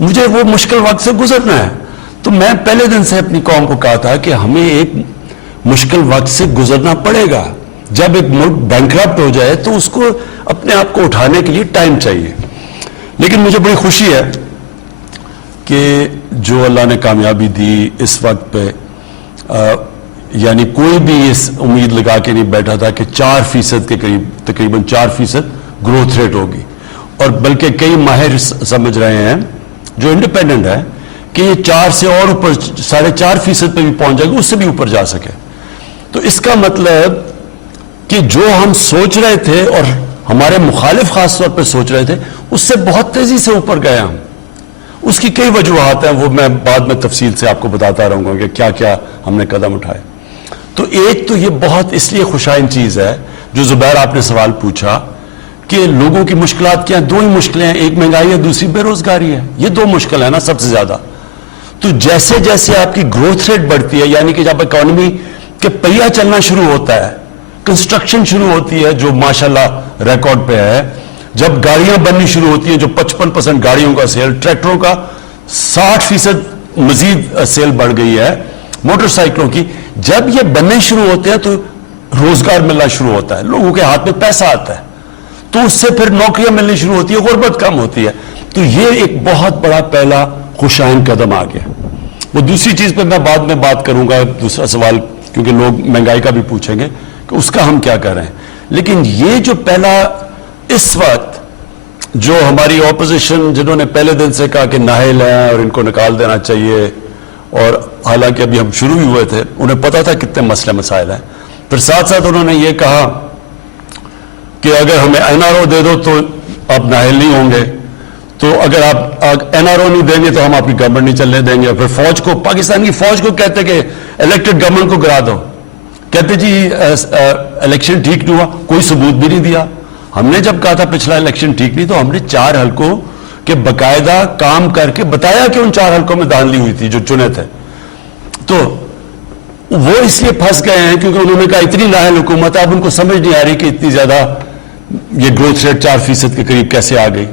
مجھے وہ مشکل وقت سے گزرنا ہے. تو میں پہلے دن سے اپنی قوم کو کہا تھا کہ ہمیں ایک مشکل وقت سے گزرنا پڑے گا. جب ایک ملک بینکرپٹ ہو جائے تو اس کو اپنے آپ کو اٹھانے کے لیے ٹائم چاہیے. لیکن مجھے بڑی خوشی ہے کہ جو اللہ نے کامیابی دی اس وقت پہ, یعنی کوئی بھی اس امید لگا کے نہیں بیٹھا تھا کہ 4% کے قریب, تقریباً 4% گروتھ ریٹ ہوگی, اور بلکہ کئی ماہر سمجھ رہے ہیں جو انڈیپینڈنٹ ہے کہ یہ 4 سے اور اوپر 4.5% پہ بھی پہنچ جائے گا, اس سے بھی اوپر جا سکے. تو اس کا مطلب کہ جو ہم سوچ رہے تھے اور ہمارے مخالف خاص طور پہ سوچ رہے تھے, اس سے بہت تیزی سے اوپر گئے ہم. اس کی کئی وجوہات ہیں, وہ میں بعد میں تفصیل سے آپ کو بتاتا رہوں گا کہ کیا کیا ہم نے قدم اٹھائے. تو ایک تو یہ بہت اس لیے خوشائن چیز ہے جو زبیر آپ نے سوال پوچھا کہ لوگوں کی مشکلات کیا ہیں. 2 ہی مشکلیں ہیں, ایک مہنگائی ہے, دوسری بے روزگاری ہے. یہ 2 مشکل ہیں نا سب سے زیادہ. تو جیسے جیسے آپ کی گروتھ ریٹ بڑھتی ہے, یعنی کہ جب اکانومی کے پہیہ چلنا شروع ہوتا ہے, کنسٹرکشن شروع ہوتی ہے جو ماشاءاللہ ریکارڈ پہ ہے, جب گاڑیاں بننی شروع ہوتی ہیں جو 55% گاڑیوں کا سیل, ٹریکٹروں کا 60% مزید سیل بڑھ گئی ہے, موٹر سائیکلوں کی, جب یہ بننے شروع ہوتے ہیں تو روزگار ملنا شروع ہوتا ہے, لوگوں کے ہاتھ میں پیسہ آتا ہے, تو اس سے پھر نوکریاں ملنی شروع ہوتی ہے, غربت کم ہوتی ہے. تو یہ ایک بہت بڑا پہلا خوشائن قدم آ گیا. وہ دوسری چیز پہ میں بعد میں بات کروں گا, دوسرا سوال, کیونکہ لوگ مہنگائی کا بھی پوچھیں گے کہ اس کا ہم کیا کر رہے ہیں. لیکن یہ جو پہلا اس وقت جو ہماری اپوزیشن جنہوں نے پہلے دن سے کہا کہ نااہل ہیں اور ان کو نکال دینا چاہیے, اور حالانکہ ابھی ہم شروع ہی ہوئے تھے, انہیں پتا تھا کتنے مسئلے مسائل ہیں, پھر ساتھ ساتھ انہوں نے یہ کہا کہ اگر ہمیں NRO دے دو تو آپ نااہل نہیں ہوں گے, تو اگر آپ NRO نہیں دیں گے تو ہم آپ کی گورنمنٹ نہیں چلنے دیں گے. پھر فوج کو, پاکستان کی فوج کو کہتے کہ الیکٹڈ گورنمنٹ کو گرا دو, کہتے جی الیکشن ٹھیک نہیں ہوا, کوئی ثبوت بھی نہیں دیا. ہم نے جب کہا تھا پچھلا الیکشن ٹھیک نہیں, تو ہم نے 4 حلقوں کے باقاعدہ کام کر کے بتایا کہ ان 4 حلقوں میں دھاندلی ہوئی تھی جو چنے تھے. تو وہ اس لیے پھنس گئے ہیں کیونکہ انہوں نے کہا اتنی نااہل حکومت ہے, اب ان کو سمجھ نہیں آ رہی کہ اتنی زیادہ یہ گروتھ ریٹ 4% کے قریب کیسے آ گئی,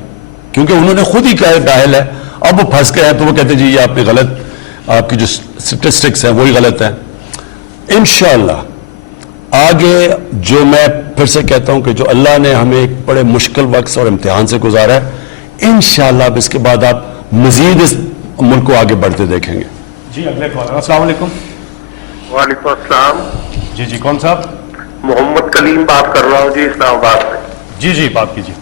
کیونکہ انہوں نے خود ہی کہا نااہل ہے. اب وہ پھنس گئے ہیں, تو وہ کہتے جی یہ آپ نے غلط, آپ کی جو اسٹیٹسٹکس ہیں وہی غلط ہیں. انشاءاللہ آگے جو میں پھر سے کہتا ہوں کہ جو اللہ نے ہمیں ایک بڑے مشکل وقت اور امتحان سے گزارا ہے, انشاءاللہ اب اس کے بعد آپ مزید اس ملک کو آگے بڑھتے دیکھیں گے. جی اگلے کال. السلام علیکم. وعلیکم السلام. جی کون صاحب؟ محمد کلیم بات کر رہا ہوں جی, اسلام آباد سے. جی بات کیجیے.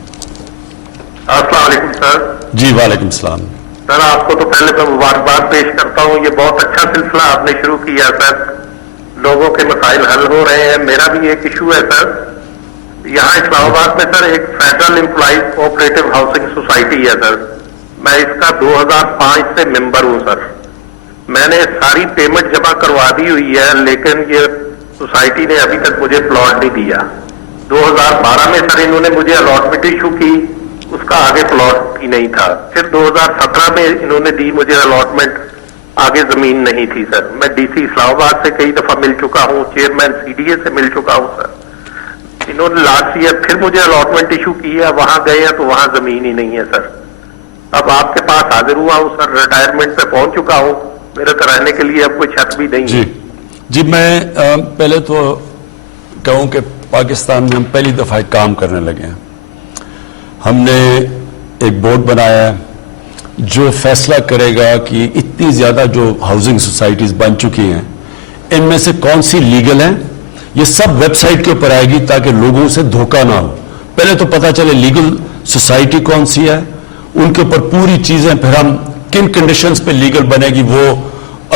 السلام علیکم سر. جی وعلیکم السلام. سر آپ کو تو پہلے میں مبارکباد پیش کرتا ہوں, یہ بہت اچھا سلسلہ آپ نے شروع کیا سر, لوگوں کے مسائل حل ہو رہے ہیں. میرا بھی ایک ایشو ہے سر, یہاں اسلام آباد میں سر ایک federal employees cooperative housing society ہے سر, میں اس کا 2005 سے ممبر ہوں سر. میں نے ساری پیمنٹ جمع کروا دی ہوئی ہے, لیکن یہ سوسائٹی نے ابھی تک مجھے پلاٹ نہیں دیا. 2012 میں سر انہوں نے مجھے الاٹمنٹ ایشو کی, اس کا آگے پلاٹ ہی نہیں تھا. پھر 2017 میں انہوں نے دی مجھے الاٹمنٹ, آگے زمین نہیں تھی سر. میں ڈی سی اسلام آباد سے کئی دفعہ مل چکا ہوں, چیئرمین CDA سے مل چکا ہوں سر. انہوں نے لاسٹ ایئر پھر مجھے الاٹمنٹ ایشو کی ہے, وہاں گئے ہیں تو وہاں زمین ہی نہیں ہے سر. اب آپ کے پاس حاضر ہوا ہوں سر, ریٹائرمنٹ پہ پہنچ چکا ہوں, میرے تو رہنے کے لیے اب کوئی چھت بھی نہیں ہے. جی میں پہلے تو کہوں کہ پاکستان میں ہم پہلی دفعہ کام کرنے لگے ہیں. ہم نے ایک بورڈ بنایا ہے جو فیصلہ کرے گا کہ اتنی زیادہ جو ہاؤسنگ سوسائٹیز بن چکی ہیں ان میں سے کون سی لیگل ہیں. یہ سب ویب سائٹ کے اوپر آئے گی تاکہ لوگوں سے دھوکہ نہ ہو. پہلے تو پتہ چلے لیگل سوسائٹی کون سی ہے, ان کے اوپر پوری چیزیں, پھر ہم کن کنڈیشنز پہ لیگل بنے گی, وہ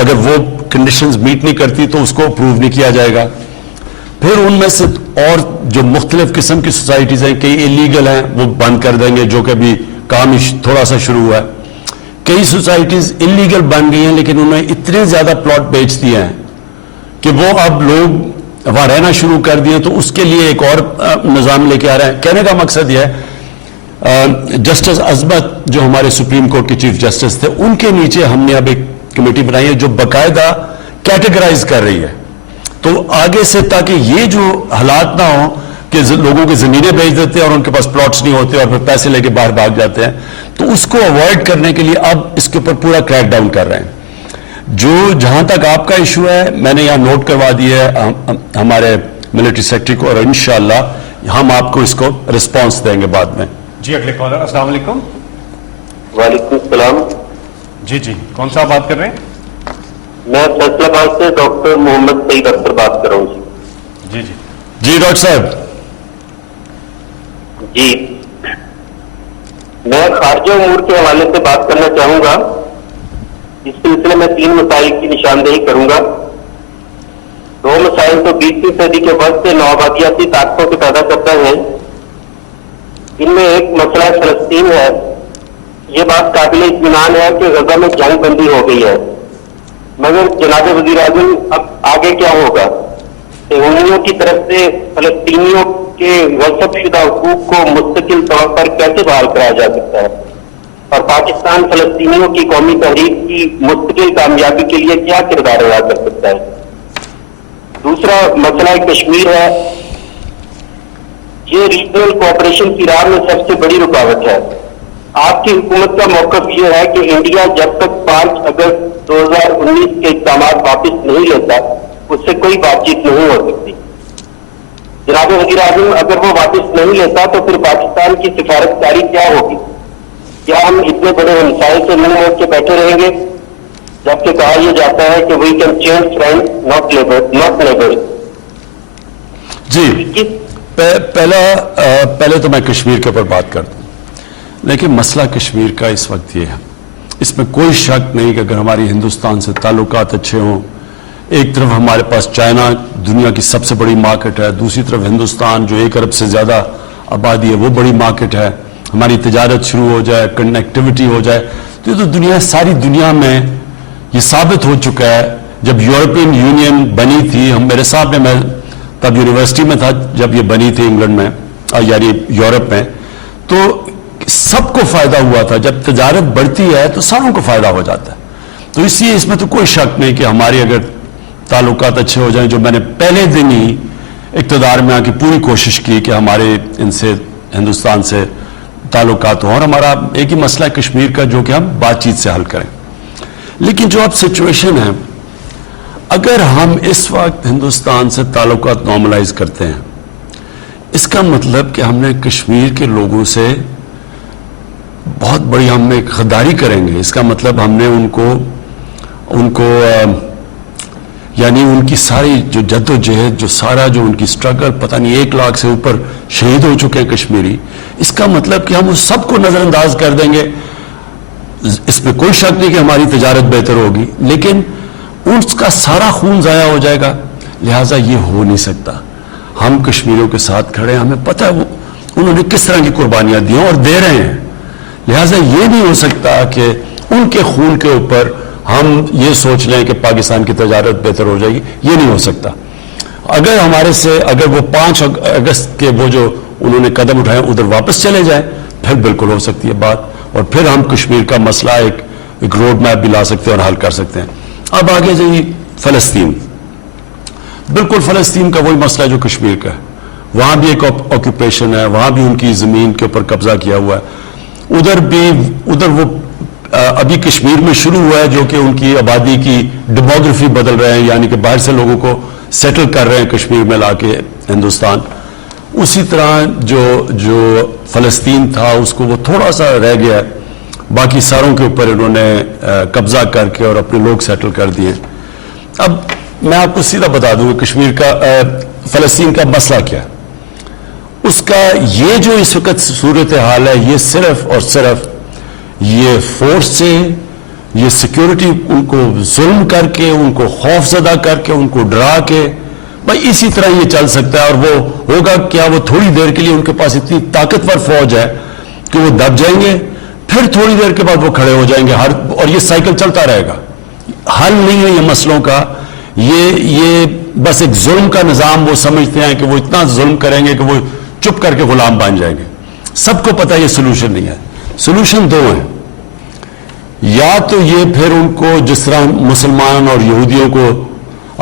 اگر وہ کنڈیشنز میٹ نہیں کرتی تو اس کو اپروو نہیں کیا جائے گا. پھر ان میں سے اور جو مختلف قسم کی سوسائٹیز ہیں, کئی انلیگل ہیں وہ بند کر دیں گے, جو کہ ابھی کام تھوڑا سا شروع ہوا ہے. کئی سوسائٹیز انلیگل بن گئی ہیں لیکن انہوں نے اتنے زیادہ پلاٹ بیچ دیے ہیں کہ وہ اب لوگ وہاں رہنا شروع کر دیے, تو اس کے لیے ایک اور نظام لے کے آ رہے ہیں. کہنے کا مقصد یہ ہے, جسٹس عظمت جو ہمارے سپریم کورٹ کے چیف جسٹس تھے, ان کے نیچے ہم نے اب ایک کمیٹی بنائی ہے جو باقاعدہ کیٹیگرائز کر رہی ہے. تو آگے سے تاکہ یہ جو حالات نہ ہوں کہ لوگوں کی زمینیں بیچ دیتے ہیں اور ان کے پاس پلاٹس نہیں ہوتے اور پھر پیسے لے کے باہر بھاگ جاتے ہیں, تو اس کو اوائڈ کرنے کے لیے اب اس کے اوپر پورا کریک ڈاؤن کر رہے ہیں. جو جہاں تک آپ کا ایشو ہے میں نے یہاں نوٹ کروا دیا ہے ہمارے ملٹری سیکرٹری کو, اور انشاءاللہ ہم آپ کو اس کو رسپانس دیں گے بعد میں. جی اگلے کالر. السلام علیکم. وعلیکم السلام. جی کون سا بات کر رہے ہیں؟ میں فیصلہ آباد سے ڈاکٹر محمد سعید اختر بات کر رہا ہوں. جی ڈاکٹر صاحب. جی میں خارجہ امور کے حوالے سے بات کرنا چاہوں گا. اس سلسلے میں 3 مسائل کی نشاندہی کروں گا. 2 مسائل تو 20ویں صدی کے وقت سے نوآبادیاتی طاقتوں کو پیدا کرتا ہے. ان میں ایک مسئلہ فلسطین ہے. یہ بات قابل اطمینان ہے کہ غزہ میں جنگ بندی ہو گئی ہے, مگر جناب وزیر اعظم اب آگے کیا ہوگا؟ صہیونیوں کی طرف سے فلسطینیوں کے غصب شدہ حقوق کو مستقل طور پر کیسے بحال کرایا جا سکتا ہے, اور پاکستان فلسطینیوں کی قومی تحریک کی مستقل کامیابی کے لیے کیا کردار ادا کر سکتا ہے؟ دوسرا مسئلہ کشمیر ہے. یہ ریجنل کوآپریشن کی راہ میں سب سے بڑی رکاوٹ ہے. آپ کی حکومت کا موقف یہ ہے کہ انڈیا جب تک 5 اگست 2019 کے اقدامات واپس نہیں لیتا اس سے کوئی بات چیت نہیں ہو سکتی. جناب وزیر اعظم اگر وہ واپس نہیں لیتا تو پھر پاکستان کی سفارتکاری کیا ہوگی؟ کیا ہم اتنے بڑے مسائل سے منہ موڑ کے بیٹھے رہیں گے جبکہ کہا یہ جاتا ہے کہ we can change friend not neighbour? جی پہلے تو میں کشمیر کے اوپر بات کرتا ہوں. لیکن مسئلہ کشمیر کا اس وقت یہ ہے, اس میں کوئی شک نہیں کہ اگر ہماری ہندوستان سے تعلقات اچھے ہوں, ایک طرف ہمارے پاس چائنا دنیا کی سب سے بڑی مارکیٹ ہے, دوسری طرف ہندوستان جو 1 ارب سے زیادہ آبادی ہے وہ بڑی مارکیٹ ہے, ہماری تجارت شروع ہو جائے, کنیکٹیوٹی ہو جائے, تو یہ تو ساری دنیا میں یہ ثابت ہو چکا ہے. جب یورپین یونین بنی تھی, میرے ساتھ میں تب یونیورسٹی میں تھا جب یہ بنی تھی انگلینڈ میں یعنی یورپ میں, تو سب کو فائدہ ہوا تھا. جب تجارت بڑھتی ہے تو ساروں کو فائدہ ہو جاتا ہے. تو اس لیے اس میں تو کوئی شک نہیں کہ ہماری اگر تعلقات اچھے ہو جائیں, جو میں نے پہلے دن ہی اقتدار میں آ کے پوری کوشش کی کہ ہمارے ان سے ہندوستان سے تعلقات ہوں, اور ہمارا ایک ہی مسئلہ ہے کشمیر کا جو کہ ہم بات چیت سے حل کریں. لیکن جو اب سچویشن ہے, اگر ہم اس وقت ہندوستان سے تعلقات نارملائز کرتے ہیں, اس کا مطلب کہ ہم نے کشمیر کے لوگوں سے بہت بڑی ہم نے غداری کریں گے. اس کا مطلب ہم نے ان کو یعنی ان کی ساری جو جد و جہد, جو سارا جو ان کی سٹرگل, پتہ نہیں 1 لاکھ سے اوپر شہید ہو چکے ہیں کشمیری, اس کا مطلب کہ ہم اس سب کو نظر انداز کر دیں گے. اس میں کوئی شک نہیں کہ ہماری تجارت بہتر ہوگی, لیکن اس کا سارا خون ضائع ہو جائے گا. لہٰذا یہ ہو نہیں سکتا. ہم کشمیریوں کے ساتھ کھڑے ہیں, ہمیں پتہ ہے انہوں نے کس طرح کی قربانیاں دی ہیں اور دے رہے ہیں. لہٰذا یہ نہیں ہو سکتا کہ ان کے خون کے اوپر ہم یہ سوچ لیں کہ پاکستان کی تجارت بہتر ہو جائے گی. یہ نہیں ہو سکتا. اگر ہمارے سے اگر وہ 5 اگست کے وہ جو انہوں نے قدم اٹھائے ادھر واپس چلے جائیں, پھر بالکل ہو سکتی ہے بات, اور پھر ہم کشمیر کا مسئلہ ایک روڈ میپ بھی لا سکتے ہیں اور حل کر سکتے ہیں. اب آگے جائیے فلسطین. بالکل فلسطین کا وہی مسئلہ ہے جو کشمیر کا ہے. وہاں بھی ایک آکوپیشن ہے, وہاں بھی ان کی زمین کے اوپر قبضہ کیا ہوا ہے. ادھر وہ ابھی کشمیر میں شروع ہوا ہے جو کہ ان کی آبادی کی ڈیموگرافی بدل رہے ہیں, یعنی کہ باہر سے لوگوں کو سیٹل کر رہے ہیں کشمیر میں لا کے ہندوستان. اسی طرح جو فلسطین تھا اس کو وہ تھوڑا سا رہ گیا ہے, باقی ساروں کے اوپر انہوں نے قبضہ کر کے اور اپنے لوگ سیٹل کر دیے. اب میں آپ کو سیدھا بتا دوں کشمیر کا فلسطین کا مسئلہ کیا ہے. اس کا یہ جو اس وقت صورتحال ہے, یہ صرف اور صرف یہ فورس سے, یہ سیکیورٹی ان کو ظلم کر کے, ان کو خوف زدہ کر کے, ان کو ڈرا کے, بھائی اسی طرح یہ چل سکتا ہے. اور وہ ہوگا کیا, وہ تھوڑی دیر کے لیے ان کے پاس اتنی طاقتور فوج ہے کہ وہ دب جائیں گے, پھر تھوڑی دیر کے بعد وہ کھڑے ہو جائیں گے. اور یہ سائیکل چلتا رہے گا. حل نہیں ہے یہ مسئلوں کا. یہ بس ایک ظلم کا نظام وہ سمجھتے ہیں کہ وہ اتنا ظلم کریں گے کہ وہ چپ کر کے غلام بن جائیں گے. سب کو پتہ یہ سلوشن نہیں ہے. سلوشن 2 ہیں. یا تو یہ پھر ان کو جس طرح مسلمان اور یہودیوں کو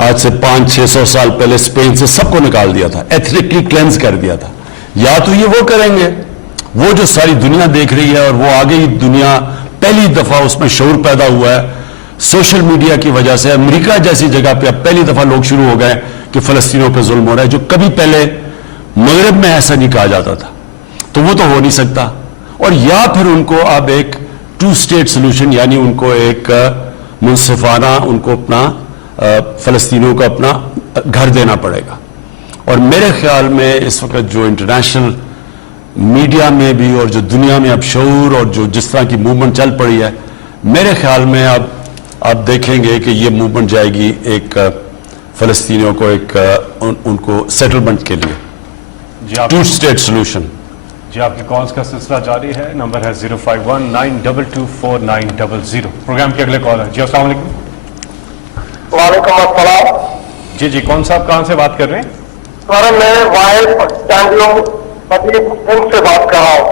آج سے 500-600 سال پہلے اسپین سے سب کو نکال دیا تھا, ایتھنکلی کلینز کر دیا تھا, یا تو یہ وہ کریں گے وہ جو ساری دنیا دیکھ رہی ہے اور وہ آگے ہی دنیا پہلی دفعہ اس میں شعور پیدا ہوا ہے سوشل میڈیا کی وجہ سے. امریکہ جیسی جگہ پہ اب پہلی دفعہ لوگ شروع ہو گئے کہ فلسطینیوں پہ ظلم ہو رہا ہے, جو کبھی پہلے مغرب میں ایسا نہیں کہا جاتا تھا. تو وہ تو ہو نہیں سکتا. اور یا پھر ان کو اب ایک 2 اسٹیٹ سولوشن, یعنی ان کو ایک منصفانہ ان کو اپنا فلسطینیوں کو اپنا گھر دینا پڑے گا. اور میرے خیال میں اس وقت جو انٹرنیشنل میڈیا میں بھی اور جو دنیا میں اب شعور اور جو جس طرح کی موومنٹ چل پڑی ہے, میرے خیال میں اب آپ دیکھیں گے کہ یہ موومنٹ جائے گی ایک فلسطینیوں کو ایک ان کو سیٹلمنٹ کے لیے, 2 اسٹیٹ سولوشن. جی آپ کی کالز کا سلسلہ جاری ہے. نمبر ہے 05192249000. پروگرام کے اگلے کال ہے. جی السلام علیکم. وعلیکم السلام. جی جی کون صاحب کہاں سے بات کر رہے ہیں؟ سر میں واحد پاکستانیوں مدین سنگھ سے بات کر رہا ہوں.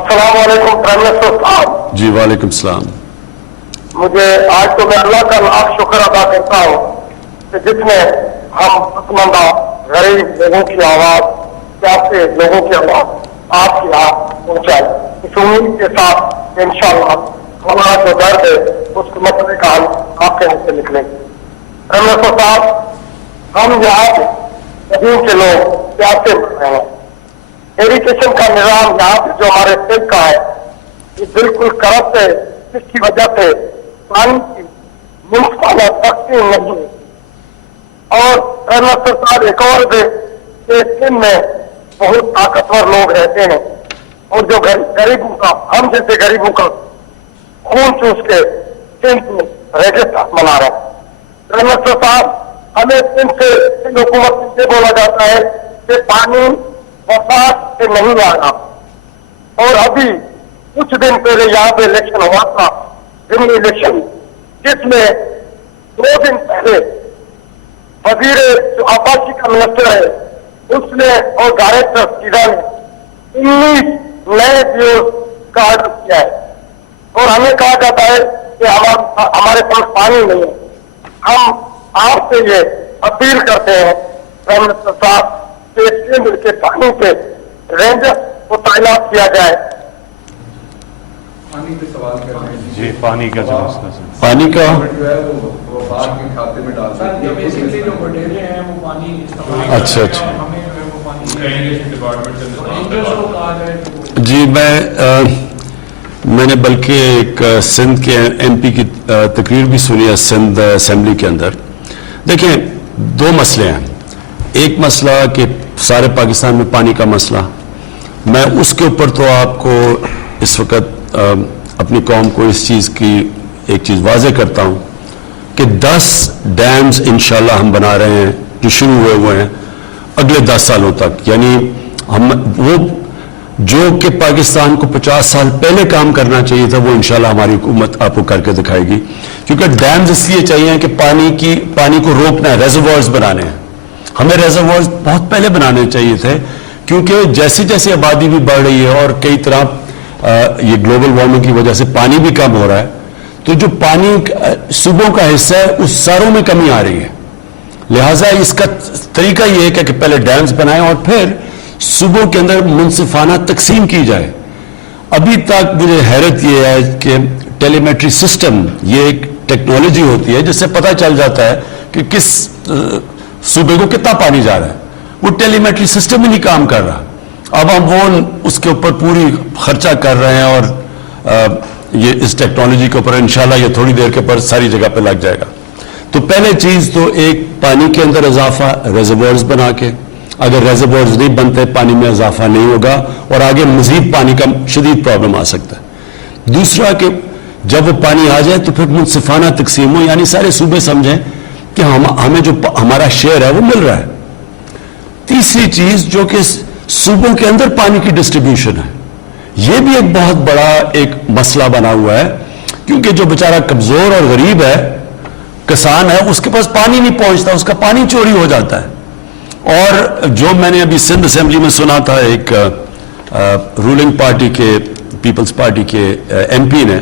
السلام علیکم پرائم منسٹر صاحب. جی وعلیکم السلام. مجھے آج تو میں اللہ کا لاکھ شکر ادا کرتا ہوں کہ جس نے ہم پسماندہ غریب لوگوں کی آواز, پیاسے لوگوں کی آواز آپ کی یہاں پہنچائی. اس امید کے ساتھ کہ انشاءاللہ ہمارا جو درد ہے اس کے مسئلے کا حل آپ کے یہاں سے نکلے. پرائم منسٹر صاحب, ہم یہاں قدیم کے لوگ پیاسے مر رہے ہیں. ایریگیشن کا نظام یہاں پہ جو ہمارے ملک کا ہے یہ بالکل کرپٹ ہے, جس کی وجہ سے پانی کی منصفانہ تقسیم نہیں ہے. اور پرائم منسٹر صاحب ایک اور بھی کہ سندھ میں بہت طاقتور لوگ رہتے ہیں اور جو غریبوں کا, ہم جیسے غریبوں کا خون چوس کے سندھ میں ریگستان بنا رہے ہیں. پرائم منسٹر صاحب, ہمیں سندھ حکومت سے بولا جاتا ہے کہ پانی وفات سے نہیں آ رہا, اور ابھی کچھ دن پہلے یہاں پہ الیکشن ہوا تھا, الیکشن, جس میں 2 دن پہلے وزیر جو آبادی کا منسٹر ہے اس نے اور ڈائریکٹر سیدھا نے 19 نئے پیوز کا آرڈر کیا ہے. اور ہمیں کہا جاتا ہے کہ ہمارے پاس پانی نہیں ہے. ہم آپ سے یہ اپیل کرتے ہیں پرائم منسٹر صاحب کہ سندھ کے پانی کے رینجر کو تعینات کیا جائے. پانی پہ سوال کر رہے ہیں جی پانی کا جو مسئلہ ہے, پانی کا جو ہے وہ باغ کے کھاتے میں ڈال سر جو بیسکلی جو بٹیرے ہیں وہ پانی استعمال اچھا اچھا. ہمیں جو ہے وہ پانی irrigation department سے کہا جائے تو جی میں نے بلکہ ایک سندھ کے ایم پی کی تقریر بھی سنی ہے سندھ اسمبلی کے اندر. دیکھیں 2 مسئلے ہیں. ایک مسئلہ کہ سارے پاکستان میں پانی کا مسئلہ, میں اس کے اوپر تو آپ کو اس وقت اپنی قوم کو اس چیز کی ایک چیز واضح کرتا ہوں کہ 10 ڈیمز انشاءاللہ ہم بنا رہے ہیں جو شروع ہوئے ہیں اگلے 10 سالوں تک. یعنی ہم وہ جو کہ پاکستان کو 50 سال پہلے کام کرنا چاہیے تھا وہ انشاءاللہ ہماری حکومت آپ کو کر کے دکھائے گی. کیونکہ ڈیمز اس لیے چاہیے کہ پانی کو روکنا ہے, ریزروائرز بنانے ہیں. ہمیں ریزروائرز بہت پہلے بنانے چاہیے تھے, کیونکہ جیسی جیسی آبادی بھی بڑھ رہی ہے اور کئی طرح یہ گلوبل وارمنگ کی وجہ سے پانی بھی کم ہو رہا ہے, تو جو پانی صوبوں کا حصہ ہے اس ساروں میں کمی آ رہی ہے. لہٰذا اس کا طریقہ یہ ہے کہ پہلے ڈیمز بنائیں اور پھر صوبوں کے اندر منصفانہ تقسیم کی جائے. ابھی تک مجھے حیرت یہ ہے کہ ٹیلی میٹری سسٹم یہ ایک ٹیکنالوجی ہوتی ہے جس سے پتہ چل جاتا ہے کہ کس صوبے کو کتنا پانی جا رہا ہے. وہ ٹیلی میٹری سسٹم ہی نہیں کام کر رہا. اب ہم وہ اس کے اوپر پوری خرچہ کر رہے ہیں اور یہ اس ٹیکنالوجی کے اوپر انشاءاللہ یہ تھوڑی دیر کے پر ساری جگہ پہ لگ جائے گا. تو پہلے چیز تو ایک پانی کے اندر اضافہ, ریزروائرز بنا کے. اگر ریزروائرز نہیں بنتے پانی میں اضافہ نہیں ہوگا اور آگے مزید پانی کا شدید پرابلم آ سکتا ہے. دوسرا کہ جب وہ پانی آ جائے تو پھر منصفانہ تقسیم ہو, یعنی سارے صوبے سمجھیں کہ ہمیں جو ہمارا شیئر ہے وہ مل رہا ہے. تیسری چیز جو کہ صوبوں کے اندر پانی کی ڈسٹریبیوشن ہے, یہ بھی ایک بہت بڑا ایک مسئلہ بنا ہوا ہے, کیونکہ جو بیچارہ کمزور اور غریب ہے, کسان ہے, اس کے پاس پانی نہیں پہنچتا, اس کا پانی چوری ہو جاتا ہے. اور جو میں نے ابھی سندھ اسمبلی میں سنا تھا ایک رولنگ پارٹی کے پیپلز پارٹی کے ایم پی نے,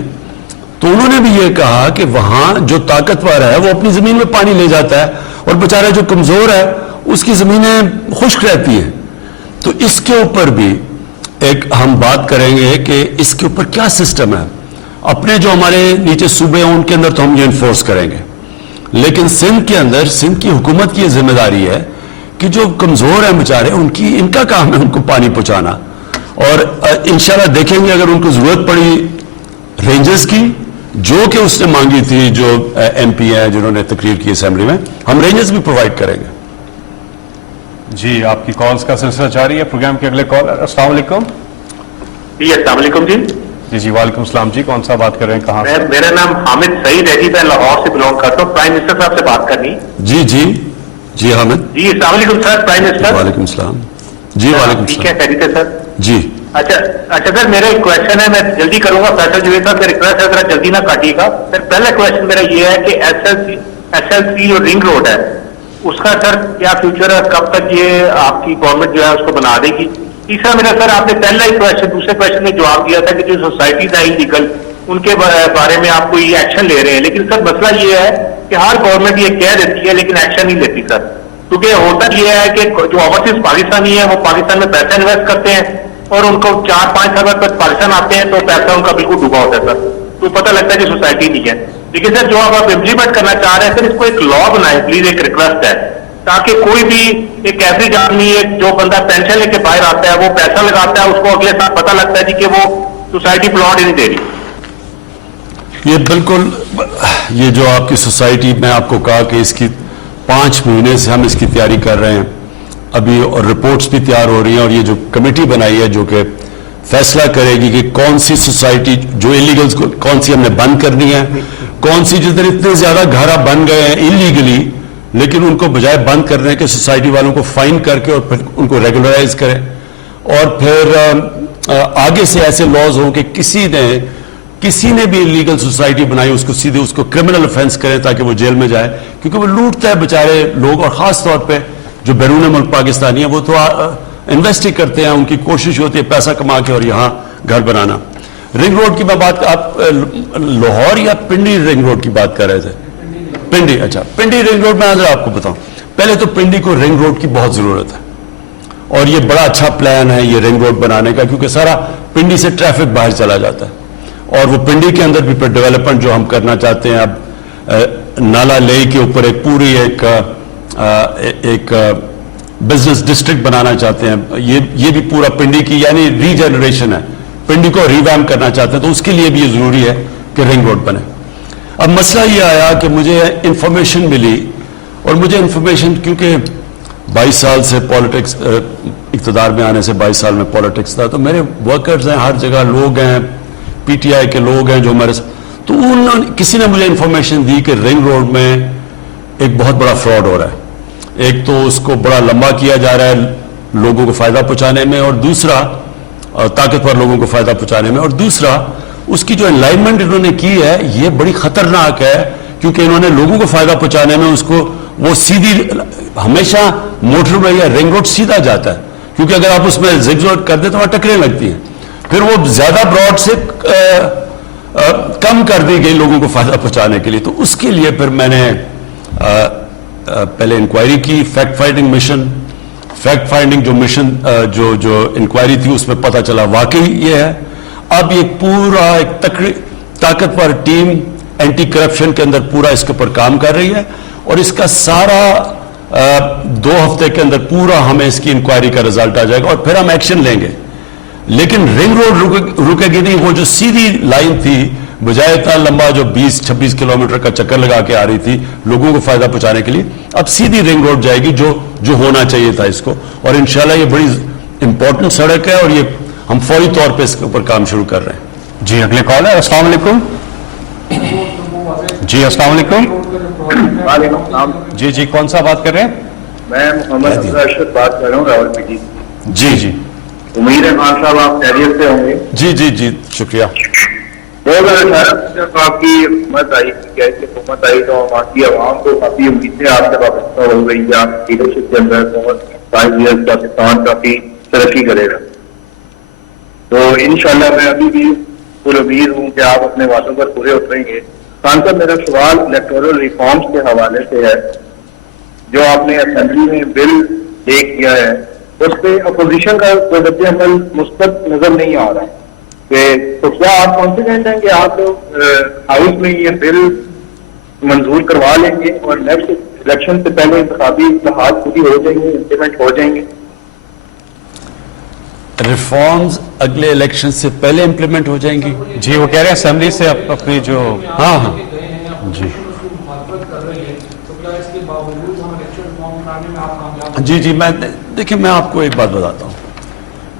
تو انہوں نے بھی یہ کہا کہ وہاں جو طاقتور ہے وہ اپنی زمین میں پانی لے جاتا ہے اور بیچارہ جو کمزور ہے اس کی زمینیں خشک رہتی ہیں. تو اس کے اوپر بھی ایک ہم بات کریں گے کہ اس کے اوپر کیا سسٹم ہے. اپنے جو ہمارے نیچے صوبے ہیں ان کے اندر تو ہم یہ انفورس کریں گے, لیکن سندھ کے اندر سندھ کی حکومت کی یہ ذمہ داری ہے کہ جو کمزور ہیں بیچارے ان کا کام ہے ان کو پانی پہنچانا. اور انشاءاللہ دیکھیں گے اگر ان کو ضرورت پڑی رینجز کی جو کہ اس نے مانگی تھی, جو ایم پی ہیں جنہوں نے تقریر کی اسمبلی میں, ہم رینجز بھی پرووائڈ کریں گے. جی آپ کی کالز کا سلسلہ جاری ہے. پروگرام کے اگلے کال. السلام علیکم. جی السلام علیکم. جی وعلیکم السلام. جی کون سا بات کر رہے ہیں, کہاں سے؟ میرا نام حامد سعید ہے جی, میں لاہور سے بلانگ کرتا ہوں. پرائم منسٹر صاحب سے بات کرنی. جی حامد. جی السلام علیکم سر. Prime minister. وعلیکم السلام. جی وعلیکم السلام. ٹھیک ہے, خیریت ہے سر. جی اچھا سر, میرا ایک کوشچن ہے, میں جلدی کروں گا. فیصل جوید صاحب سے ریکویسٹ ہے ذرا جلدی نہ کاٹیے گا. سر پہلا کوشچن میرا یہ ہے کہ ایس ایل سی جو رنگ روڈ ہے اس کا سر کیا فیوچر ہے, کب تک یہ آپ کی گورنمنٹ جو ہے اس کو بنا دے گی. تیسرا میرا سر, آپ نے پہلا ہی کوشچن دوسرے کوشچن میں جواب دیا تھا کہ جو سوسائٹیز ہیں انلیگل ان کے بارے میں آپ کو یہ ایکشن لے رہے ہیں, لیکن سر مسئلہ یہ ہے کہ ہر گورنمنٹ یہ کہہ دیتی ہے لیکن ایکشن نہیں لیتی سر. کیونکہ ہوتا یہ ہے کہ جو اوورسیز پاکستانی ہیں وہ پاکستان میں پیسہ انویسٹ کرتے ہیں اور ان کو 4-5 سال بعد پاکستان آتے ہیں تو پیسہ ان کا بالکل ڈوبا ہوتا ہے سر, تو پتہ لگتا ہے کہ سوسائٹی نہیں ہے. لیکن سر جو آپ امپلیمنٹ کرنا چاہ رہے ہیں سر, اس کو ایک لا بنائیں پلیز, ایک ریکویسٹ ہے, تاکہ کوئی بھی ایک ایوریج آدمی جو بندہ پینشن لے کے باہر آتا ہے وہ پیسہ لگاتا ہے, اس کو اگلے سال پتہ لگتا ہے جی کہ وہ سوسائٹی پلاٹ ہی نہیں دے رہی. یہ بالکل, یہ جو آپ کی سوسائٹی, میں آپ کو کہا کہ اس کی 5 مہینے سے ہم اس کی تیاری کر رہے ہیں ابھی, اور رپورٹس بھی تیار ہو رہی ہیں, اور یہ جو کمیٹی بنائی ہے جو کہ فیصلہ کرے گی کہ کون سی سوسائٹی جو انلیگلز کو کون سی ہم نے بند کرنی ہے, کون سی جدھر اتنے زیادہ گھر بن گئے ہیں انلیگلی, لیکن ان کو بجائے بند کرنے کے سوسائٹی والوں کو فائن کر کے اور پھر ان کو ریگولرائز کریں, اور پھر آگے سے ایسے لاز ہوں کہ کسی نے بھی انلیگل سوسائٹی بنائی اس کو سیدھے اس کو کرمنل افینس کریں تاکہ وہ جیل میں جائے, کیونکہ وہ لوٹتا ہے بیچارے لوگ, اور خاص طور پہ جو بیرون ملک پاکستانی ہیں وہ تو انویسٹ ہی کرتے ہیں, ان کی کوشش ہوتی ہے پیسہ کما کے اور یہاں گھر بنانا. رنگ روڈ کی میں بات, آپ لاہور یا پنڈی رنگ روڈ کی بات کر رہے تھے؟ پنڈی. اچھا, پنڈی رنگ روڈ میں آپ کو بتاؤں, پہلے تو پنڈی کو رنگ روڈ کی بہت ضرورت ہے, اور یہ بڑا اچھا پلان ہے یہ رنگ روڈ بنانے کا, کیونکہ سارا پنڈی سے ٹریفک باہر چلا جاتا ہے, اور وہ پنڈی کے اندر بھی پھر ڈیولپمنٹ جو ہم کرنا چاہتے ہیں, اب نالا لے کے اوپر ایک پوری ایک بزنس ڈسٹرکٹ بنانا چاہتے ہیں, یہ بھی پورا پنڈی کی یعنی ری جنریشن ہے, پنڈی کو ریویمپ کرنا چاہتے ہیں, تو اس کے لیے بھی یہ ضروری ہے کہ رنگ روڈ بنے. اب مسئلہ یہ آیا کہ مجھے انفارمیشن ملی, اور مجھے انفارمیشن کیونکہ 22 سال سے پالیٹکس, اقتدار میں آنے سے 22 سال میں پالیٹکس تھا, تو میرے ورکرز ہیں ہر جگہ, لوگ ہیں پی ٹی آئی کے لوگ ہیں جو ہمارے, تو کسی نے مجھے انفارمیشن دی کہ رنگ روڈ میں ایک بہت بڑا فراڈ ہو رہا ہے. ایک تو اس کو بڑا لمبا کیا جا رہا ہے لوگوں کو فائدہ پہنچانے میں, اور دوسرا طاقتور لوگوں کو فائدہ پہنچانے میں, اور دوسرا اس کی جو الائنمنٹ انہوں نے کی ہے یہ بڑی خطرناک ہے, کیونکہ انہوں نے لوگوں کو فائدہ پہنچانے میں اس کو وہ سیدھی, ہمیشہ موٹر وے یا رنگ روڈ سیدھا جاتا ہے, کیونکہ اگر آپ اس میں زگ زوگ کر دیں تو وہاں ٹکریں لگتی ہیں, پھر وہ زیادہ براڈ سے کم کر دی گئی لوگوں کو فائدہ پہنچانے کے لیے. تو اس کے لیے پھر میں نے پہلے انکوائری کی, فیکٹ فائنڈنگ جو مشن جو انکوائری تھی اس میں پتہ چلا واقعی یہ ہے. اب یہ پورا ایک طاقتور ٹیم اینٹی کرپشن کے اندر پورا اس کے اوپر کام کر رہی ہے, اور اس کا سارا 2 ہفتے کے اندر پورا ہمیں اس کی انکوائری کا رزلٹ آ جائے گا, اور پھر ہم ایکشن لیں گے. لیکن رنگ روڈ رکے گی نہیں, وہ جو سیدھی لائن تھی بجائے اتنا لمبا جو 20-26 کلومیٹر کا چکر لگا کے آ رہی تھی لوگوں کو فائدہ پہنچانے کے لیے, اب سیدھی رنگ روڈ جائے گی جو ہونا چاہیے تھا اس کو, اور انشاءاللہ یہ بڑی امپورٹنٹ سڑک ہے, اور یہ ہم فوری طور پہ اس کے اوپر کام شروع کر رہے ہیں. جی اگلے کال ہے. السلام علیکم. جی السلام علیکم. وعلیکم السلام. جی کون سا بات کر رہے ہیں؟ میں محمد ارشد بات کر رہا ہوں راولپنڈی. جی امید ہے خان صاحب آپ خیریت سے ہوں گے. جی شکریہ. 2018 جب آپ کی حکومت آئی حکومت آئی تو وہاں کی عوام کو کافی امیدیں آپ سے وابستہ ہو گئی, آپ لیڈرشپ کے اندر 5 ایئر پاکستان کافی ترقی کرے گا. تو انشاءاللہ میں ابھی بھی پر امید ہوں کہ آپ اپنے وعدوں پر پورے اتریں گے. خان صاحب میرا سوال الیکٹورل ریفارمز کے حوالے سے ہے. جو آپ نے اسمبلی میں بل لے کیا ہے اس پہ اپوزیشن کا کوئی رد عمل مثبت نظر نہیں آ رہا ہے تو کیا آپ کانفیڈنٹ ہیں کہ آپ لوگ ہاؤس میں یہ بل منظور کروا لیں گے اور نیکسٹ الیکشن سے پہلے انتخابی اصلاحات پوری ہو جائیں گے, امپلیمنٹ ہو جائیں گے؟ ریفارمز اگلے الیکشن سے پہلے امپلیمنٹ ہو جائیں گی؟ جی وہ کہہ رہے ہیں اسمبلی سے اپنی جو ہاں جی جی میں دیکھیں میں آپ کو ایک بات بتاتا ہوں.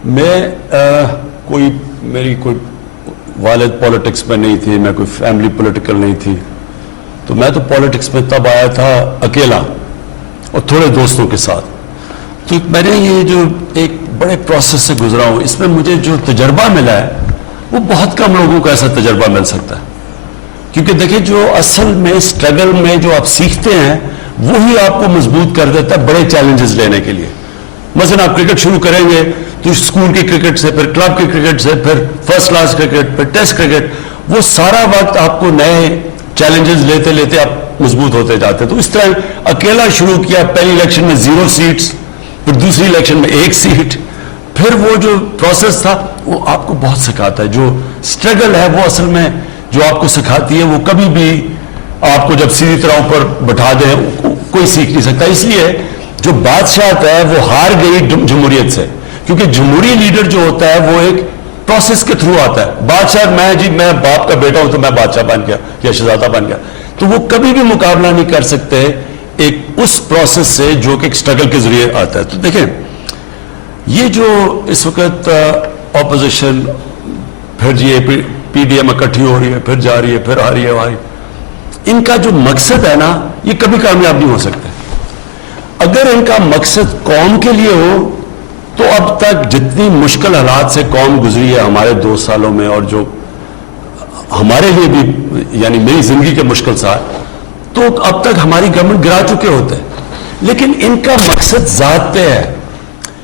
میں میری کوئی والد پولیٹکس میں نہیں تھی, میں کوئی فیملی پولیٹیکل نہیں تھی, تو میں تو پولیٹکس میں تب آیا تھا اکیلا اور تھوڑے دوستوں کے ساتھ. تو میں نے یہ جو ایک بڑے پروسیس سے گزرا ہوں, اس میں مجھے جو تجربہ ملا ہے وہ بہت کم لوگوں کو ایسا تجربہ مل سکتا ہے. کیونکہ دیکھیں جو اصل میں اسٹرگل میں جو آپ سیکھتے ہیں وہی آپ کو مضبوط کر دیتا ہے بڑے چیلنجز لینے کے لیے. مثلا آپ کرکٹ شروع کریں گے تو اسکول کی کرکٹ سے, پھر کلب کی کرکٹ سے, پھر فرسٹ کلاس کرکٹ, پھر ٹیسٹ کرکٹ, وہ سارا وقت آپ کو نئے چیلنجز لیتے لیتے آپ مضبوط ہوتے جاتے ہیں. تو اس طرح اکیلا شروع کیا, پہلی الیکشن میں 0 سیٹس, پھر دوسری الیکشن میں 1 سیٹ, پھر وہ جو پروسیس تھا وہ آپ کو بہت سکھاتا ہے. جو اسٹرگل ہے وہ اصل میں جو آپ کو سکھاتی ہے وہ کبھی بھی آپ کو جب سیدھی طرح اوپر بٹھا دے کوئی سیکھ نہیں سکتا. اس لیے جو بادشاہ ہے وہ ہار گئی جمہوریت سے, کیونکہ جمہوری لیڈر جو ہوتا ہے وہ ایک پروسیس کے تھرو آتا ہے. بادشاہ میں باپ کا بیٹا ہوں تو میں بادشاہ بن گیا یا شہزادہ بن گیا, تو وہ کبھی بھی مقابلہ نہیں کر سکتے ایک اس پروسیس سے جو کہ ایک اسٹرگل کے ذریعے آتا ہے. تو دیکھیں یہ جو اس وقت اپوزیشن پھر یہ پی ڈی ایم اکٹھی ہو رہی ہے, پھر جا رہی ہے, پھر آ رہی ہے ہماری, ان کا جو مقصد ہے نا یہ کبھی کامیاب نہیں ہو سکتے. اگر ان کا مقصد قوم کے لیے ہو تو اب تک جتنی مشکل حالات سے قوم گزری ہے ہمارے 2 سالوں میں, اور جو ہمارے لیے بھی یعنی میری زندگی کے مشکل سال, تو اب تک ہماری گورنمنٹ گرا چکے ہوتے ہیں. لیکن ان کا مقصد ذات پہ ہے.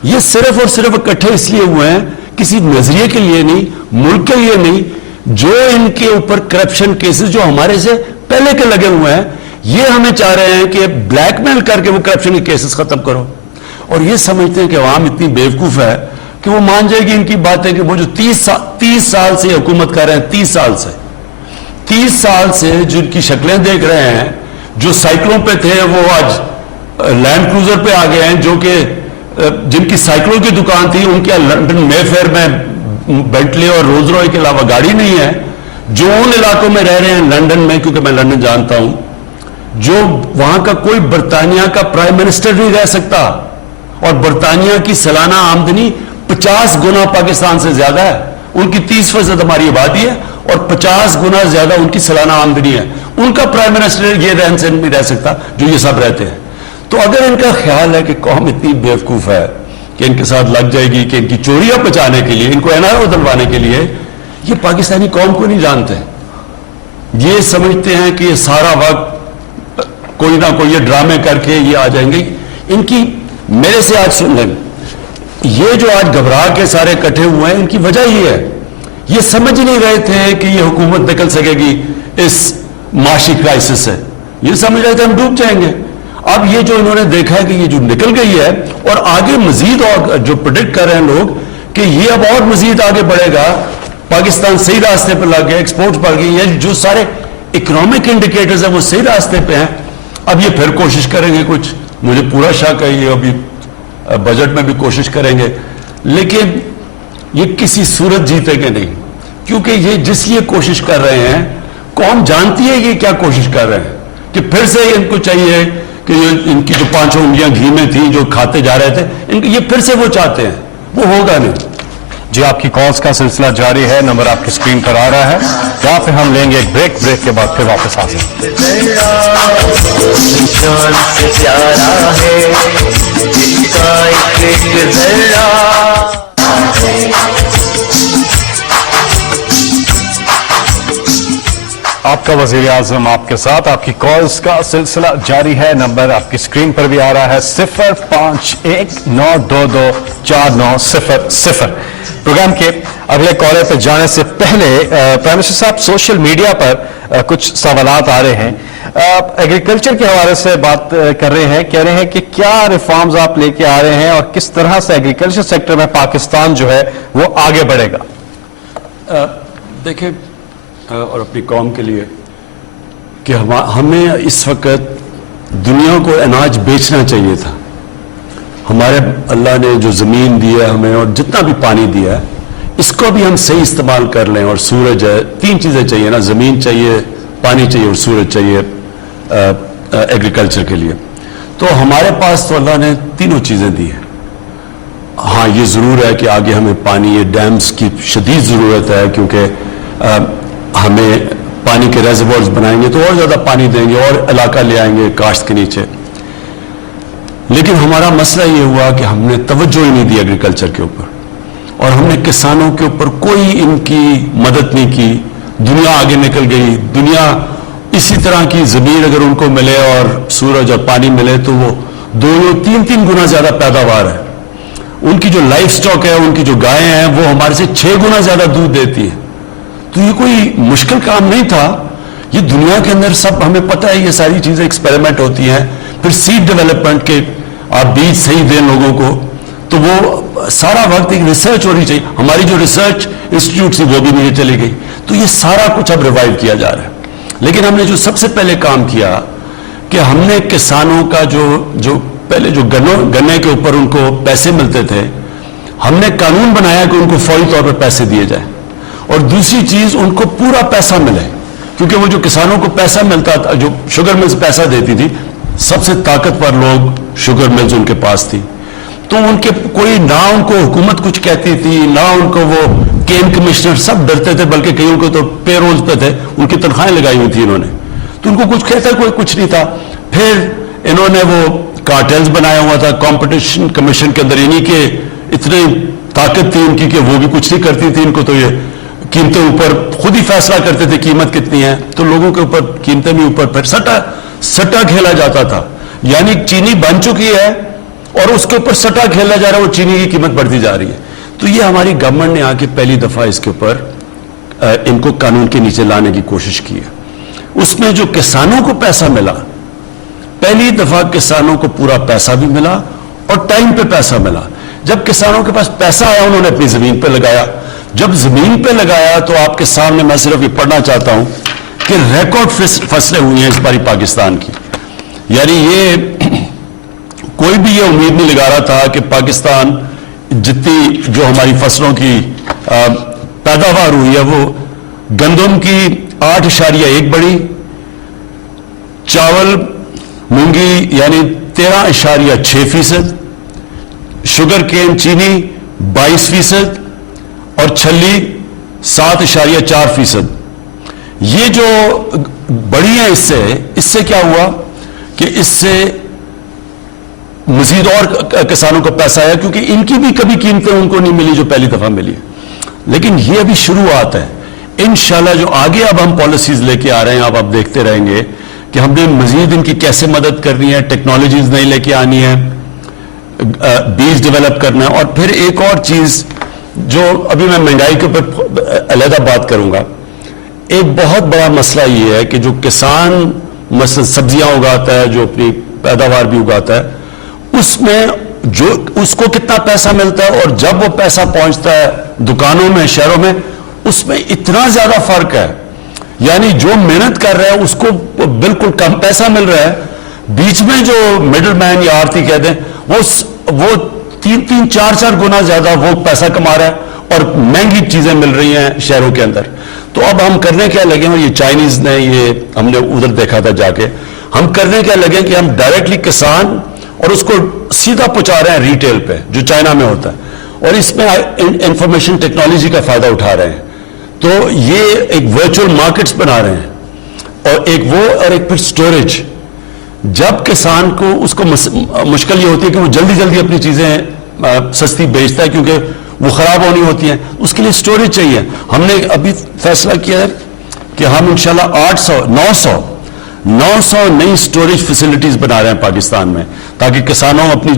یہ صرف اور صرف اکٹھے اس لیے ہوئے ہیں, کسی نظریے کے لیے نہیں, ملک کے لیے نہیں. جو ان کے اوپر کرپشن کیسز جو ہمارے سے پہلے کے لگے ہوئے ہیں, یہ ہمیں چاہ رہے ہیں کہ بلیک میل کر کے وہ کرپشن کے کیسز ختم کرو. اور یہ سمجھتے ہیں کہ عوام اتنی بیوقوف ہے کہ وہ مان جائے گی ان کی باتیں کہ وہ جو 30 سال سے حکومت کر رہے ہیں, 30 سال سے جن کی شکلیں دیکھ رہے ہیں, جو سائیکلوں پہ تھے وہ آج لینڈ کروزر پہ آ گئے ہیں, جو کہ جن کی سائیکلوں کی دکان تھی ان کے لنڈن مے فیئر میں بینٹلی اور رولز رائس کے علاوہ گاڑی نہیں ہے. جو ان علاقوں میں رہ رہے ہیں لنڈن میں, کیونکہ میں لنڈن جانتا ہوں, جو وہاں کا کوئی برطانیہ کا پرائم منسٹر نہیں رہ سکتا, اور برطانیہ کی سالانہ آمدنی 50 گنا پاکستان سے زیادہ ہے. ان کی 30% ہماری آبادی ہے اور 50 گنا زیادہ ان کی سالانہ آمدنی ہے. ان کا پرائم منسٹر یہ رہن سہن نہیں رہ سکتا جو یہ سب رہتے ہیں. تو اگر ان کا خیال ہے کہ قوم اتنی بیوقوف ہے کہ ان کے ساتھ لگ جائے گی, کہ ان کی چوریاں بچانے کے لیے, ان کو NRO دلوانے کے لیے, یہ پاکستانی قوم کو نہیں جانتے. یہ سمجھتے ہیں کہ یہ سارا وقت کوئی نہ کوئی یہ ڈرامے کر کے یہ آ جائیں گے. ان کی میرے سے آج سن لیں, یہ جو آج گھبرا کے سارے اکٹھے ہوئے ہیں ان کی وجہ یہ ہے, یہ سمجھ نہیں رہے تھے کہ یہ حکومت نکل سکے گی اس معاشی کرائسس سے. یہ سمجھ رہے تھے ہم ڈوب جائیں گے. اب یہ جو انہوں نے دیکھا ہے کہ یہ جو نکل گئی ہے, اور آگے مزید اور جو پریڈکٹ کر رہے ہیں لوگ کہ یہ اب اور مزید آگے بڑھے گا, پاکستان صحیح راستے پہ لگ گیا, ایکسپورٹ بڑھ گئی ہے, جو سارے اکنامک انڈیکیٹرز ہیں وہ صحیح راستے پہ ہیں. اب یہ پھر کوشش کریں گے, کچھ مجھے پورا شک ہے یہ ابھی بجٹ میں بھی کوشش کریں گے, لیکن یہ کسی صورت جیتے گے نہیں, کیونکہ یہ جس لیے کوشش کر رہے ہیں قوم جانتی ہے یہ کیا کوشش کر رہے ہیں, کہ پھر سے ان کو چاہیے کہ ان کی جو 5 انگلیاں گھی میں تھیں جو کھاتے جا رہے تھے, یہ پھر سے وہ چاہتے ہیں, وہ ہوگا نہیں. جی آپ کی کالز کا سلسلہ جاری ہے, نمبر آپ کی اسکرین پر آ رہا ہے. یہاں پہ ہم لیں گے ایک بریک کے بعد پھر واپس آ جائیں. آپ کا وزیر اعظم آپ کے ساتھ, آپ کی کالز کا سلسلہ جاری ہے. نمبر آپ کی اسکرین پر بھی آ رہا ہے 0519224900. پروگرام کے اگلے کالر پہ جانے سے پہلے پرائم منسٹر صاحب, سوشل میڈیا پر کچھ سوالات آ رہے ہیں. ایگریکلچر کے حوالے سے بات کر رہے ہیں، کہہ رہے ہیں کہ کیا ریفارمز آپ لے کے آ رہے ہیں اور کس طرح سے ایگریکلچر سیکٹر میں پاکستان جو ہے وہ آگے بڑھے گا؟ دیکھیں اور اپنی قوم کے لیے کہ ہمیں اس وقت دنیا کو اناج بیچنا چاہیے تھا. ہمارے اللہ نے جو زمین دی ہے ہمیں اور جتنا بھی پانی دیا ہے اس کو بھی ہم صحیح استعمال کر لیں. اور سورج ہے، 3 چیزیں چاہیے نا، زمین چاہیے، پانی چاہیے اور سورج چاہیے ایگریکلچر کے لیے. تو ہمارے پاس تو اللہ نے تینوں چیزیں دی ہیں. ہاں یہ ضرور ہے کہ آگے ہمیں پانی، یہ ڈیمز کی شدید ضرورت ہے، کیونکہ ہمیں پانی کے ریزروارز بنائیں گے تو اور زیادہ پانی دیں گے اور علاقہ لے آئیں گے کاشت کے نیچے. لیکن ہمارا مسئلہ یہ ہوا کہ ہم نے توجہ ہی نہیں دی ایگریکلچر کے اوپر، اور ہم نے کسانوں کے اوپر کوئی ان کی مدد نہیں کی. دنیا آگے نکل گئی. دنیا اسی طرح کی زمین اگر ان کو ملے اور سورج اور پانی ملے تو وہ 2-3 گنا زیادہ پیداوار ہے. ان کی جو لائف سٹاک ہے، ان کی جو گائیں ہیں، وہ ہمارے سے 6 گنا زیادہ دودھ دیتی ہے. تو یہ کوئی مشکل کام نہیں تھا. یہ دنیا کے اندر سب ہمیں پتہ ہے، یہ ساری چیزیں ایکسپیریمنٹ ہوتی ہیں. پھر سیڈ ڈیولپمنٹ کے آپ بیج صحیح دیں لوگوں کو، تو وہ سارا وقت ایک ریسرچ ہونی چاہیے. ہماری جو ریسرچ انسٹیٹیوٹ تھی وہ بھی نیچے چلی گئی. تو یہ سارا کچھ اب ریوائیو کیا جا رہا ہے. لیکن ہم نے جو سب سے پہلے کام کیا کہ ہم نے کسانوں کا جو پہلے جو گنے کے اوپر ان کو پیسے ملتے تھے، ہم نے قانون بنایا کہ ان کو فوری طور پر پیسے دیے جائیں. اور دوسری چیز، ان کو پورا پیسہ ملے، کیونکہ وہ جو کسانوں کو پیسہ ملتا تھا، جو شوگر ملز پیسہ دیتی تھی، سب سے طاقتور لوگ شوگر ملز ان کے پاس تھی. تو ان کے کوئی نہ ان کو حکومت کچھ کہتی تھی، نہ ان کو وہ کیم کمشنر، سب ڈرتے تھے. بلکہ کئیوں کو تو پے رولز پہ تھے، ان کی تنخواہیں لگائی ہوئی تھی انہوں نے. تو ان کو کچھ کہتا کوئی کچھ نہیں تھا. پھر انہوں نے وہ کارٹلز بنایا ہوا تھا کمپٹیشن کمیشن کے اندر، یعنی کہ اتنی طاقت تھی ان کی کہ وہ بھی کچھ نہیں کرتی تھی. ان کو تو یہ قیمتیں اوپر خود ہی فیصلہ کرتے تھے قیمت کتنی ہے، تو لوگوں کے اوپر قیمتیں بھی اوپر. پھر سٹا کھیلا جاتا تھا، یعنی چینی بن چکی ہے اور اس کے اوپر سٹا کھیلا جا رہا ہے، وہ چینی کی قیمت بڑھتی جا رہی ہے. تو یہ ہماری گورنمنٹ نے آ کے پہلی دفعہ اس کے اوپر ان کو قانون کے نیچے لانے کی کوشش کی ہے. اس میں جو کسانوں کو پیسہ ملا، پہلی دفعہ کسانوں کو پورا پیسہ بھی ملا اور ٹائم پہ پیسہ ملا. جب کسانوں کے پاس پیسہ آیا انہوں نے اپنی زمین پہ لگایا. جب زمین پہ لگایا تو آپ کے سامنے میں صرف یہ پڑھنا چاہتا ہوں کہ ریکارڈ فصلیں ہوئی ہیں اس باری پاکستان کی. یعنی یہ کوئی بھی یہ امید نہیں لگا رہا تھا کہ پاکستان جتنی جو ہماری فصلوں کی پیداوار ہوئی ہے، وہ گندم کی 8.1 بڑی، چاول مونگی یعنی 13.6%، شوگر کین چینی 22% اور چھلی 7.4%. یہ جو بڑی ہیں اس سے کیا ہوا کہ اس سے مزید اور کسانوں کو پیسہ آیا، کیونکہ ان کی بھی کبھی قیمتیں ان کو نہیں ملی جو پہلی دفعہ ملی. لیکن یہ ابھی شروعات ہے. انشاءاللہ جو آگے اب ہم پالیسیز لے کے آ رہے ہیں، اب آپ دیکھتے رہیں گے کہ ہم نے مزید ان کی کیسے مدد کرنی ہے، ٹیکنالوجیز نہیں لے کے آنی ہے، بیج ڈیولپ کرنا ہے. اور پھر ایک اور چیز جو ابھی میں مہنگائی کے اوپر علیحدہ بات کروں گا، ایک بہت بڑا مسئلہ یہ ہے کہ جو کسان مثلا سبزیاں اگاتا ہے، جو اپنی پیداوار بھی اگاتا ہے، اس میں جو اس کو کتنا پیسہ ملتا ہے اور جب وہ پیسہ پہنچتا ہے دکانوں میں، شہروں میں، اس میں اتنا زیادہ فرق ہے. یعنی جو محنت کر رہا ہے اس کو بالکل کم پیسہ مل رہا ہے، بیچ میں جو مڈل مین یا آرتی کہتے ہیں وہ 3-4 گنا زیادہ وہ پیسہ کما رہا ہے اور مہنگی چیزیں مل رہی ہیں شہروں کے اندر. تو اب ہم کرنے کیا لگے ہیں، یہ چائنیز نے، یہ ہم نے ادھر دیکھا تھا جا کے، ہم کرنے کیا لگے کہ ہم ڈائریکٹلی کسان اور اس کو سیدھا پہنچا رہے ہیں ریٹیل پہ جو چائنا میں ہوتا ہے، اور اس میں انفارمیشن ٹیکنالوجی کا فائدہ اٹھا رہے ہیں. تو یہ ایک ورچوئل مارکیٹس بنا رہے ہیں، اور ایک وہ اور ایک پھر سٹوریج. جب کسان کو اس کو مشکل یہ ہوتی ہے کہ وہ جلدی جلدی اپنی چیزیں سستی بیچتا ہے کیونکہ وہ خراب ہونی ہوتی ہیں، اس کے لیے سٹوریج چاہیے. ہم نے ابھی فیصلہ کیا ہے کہ ہم انشاءاللہ 900 نئی سٹوریج فیسلٹیز بنا رہے ہیں پاکستان میں، تاکہ کسانوں اپنی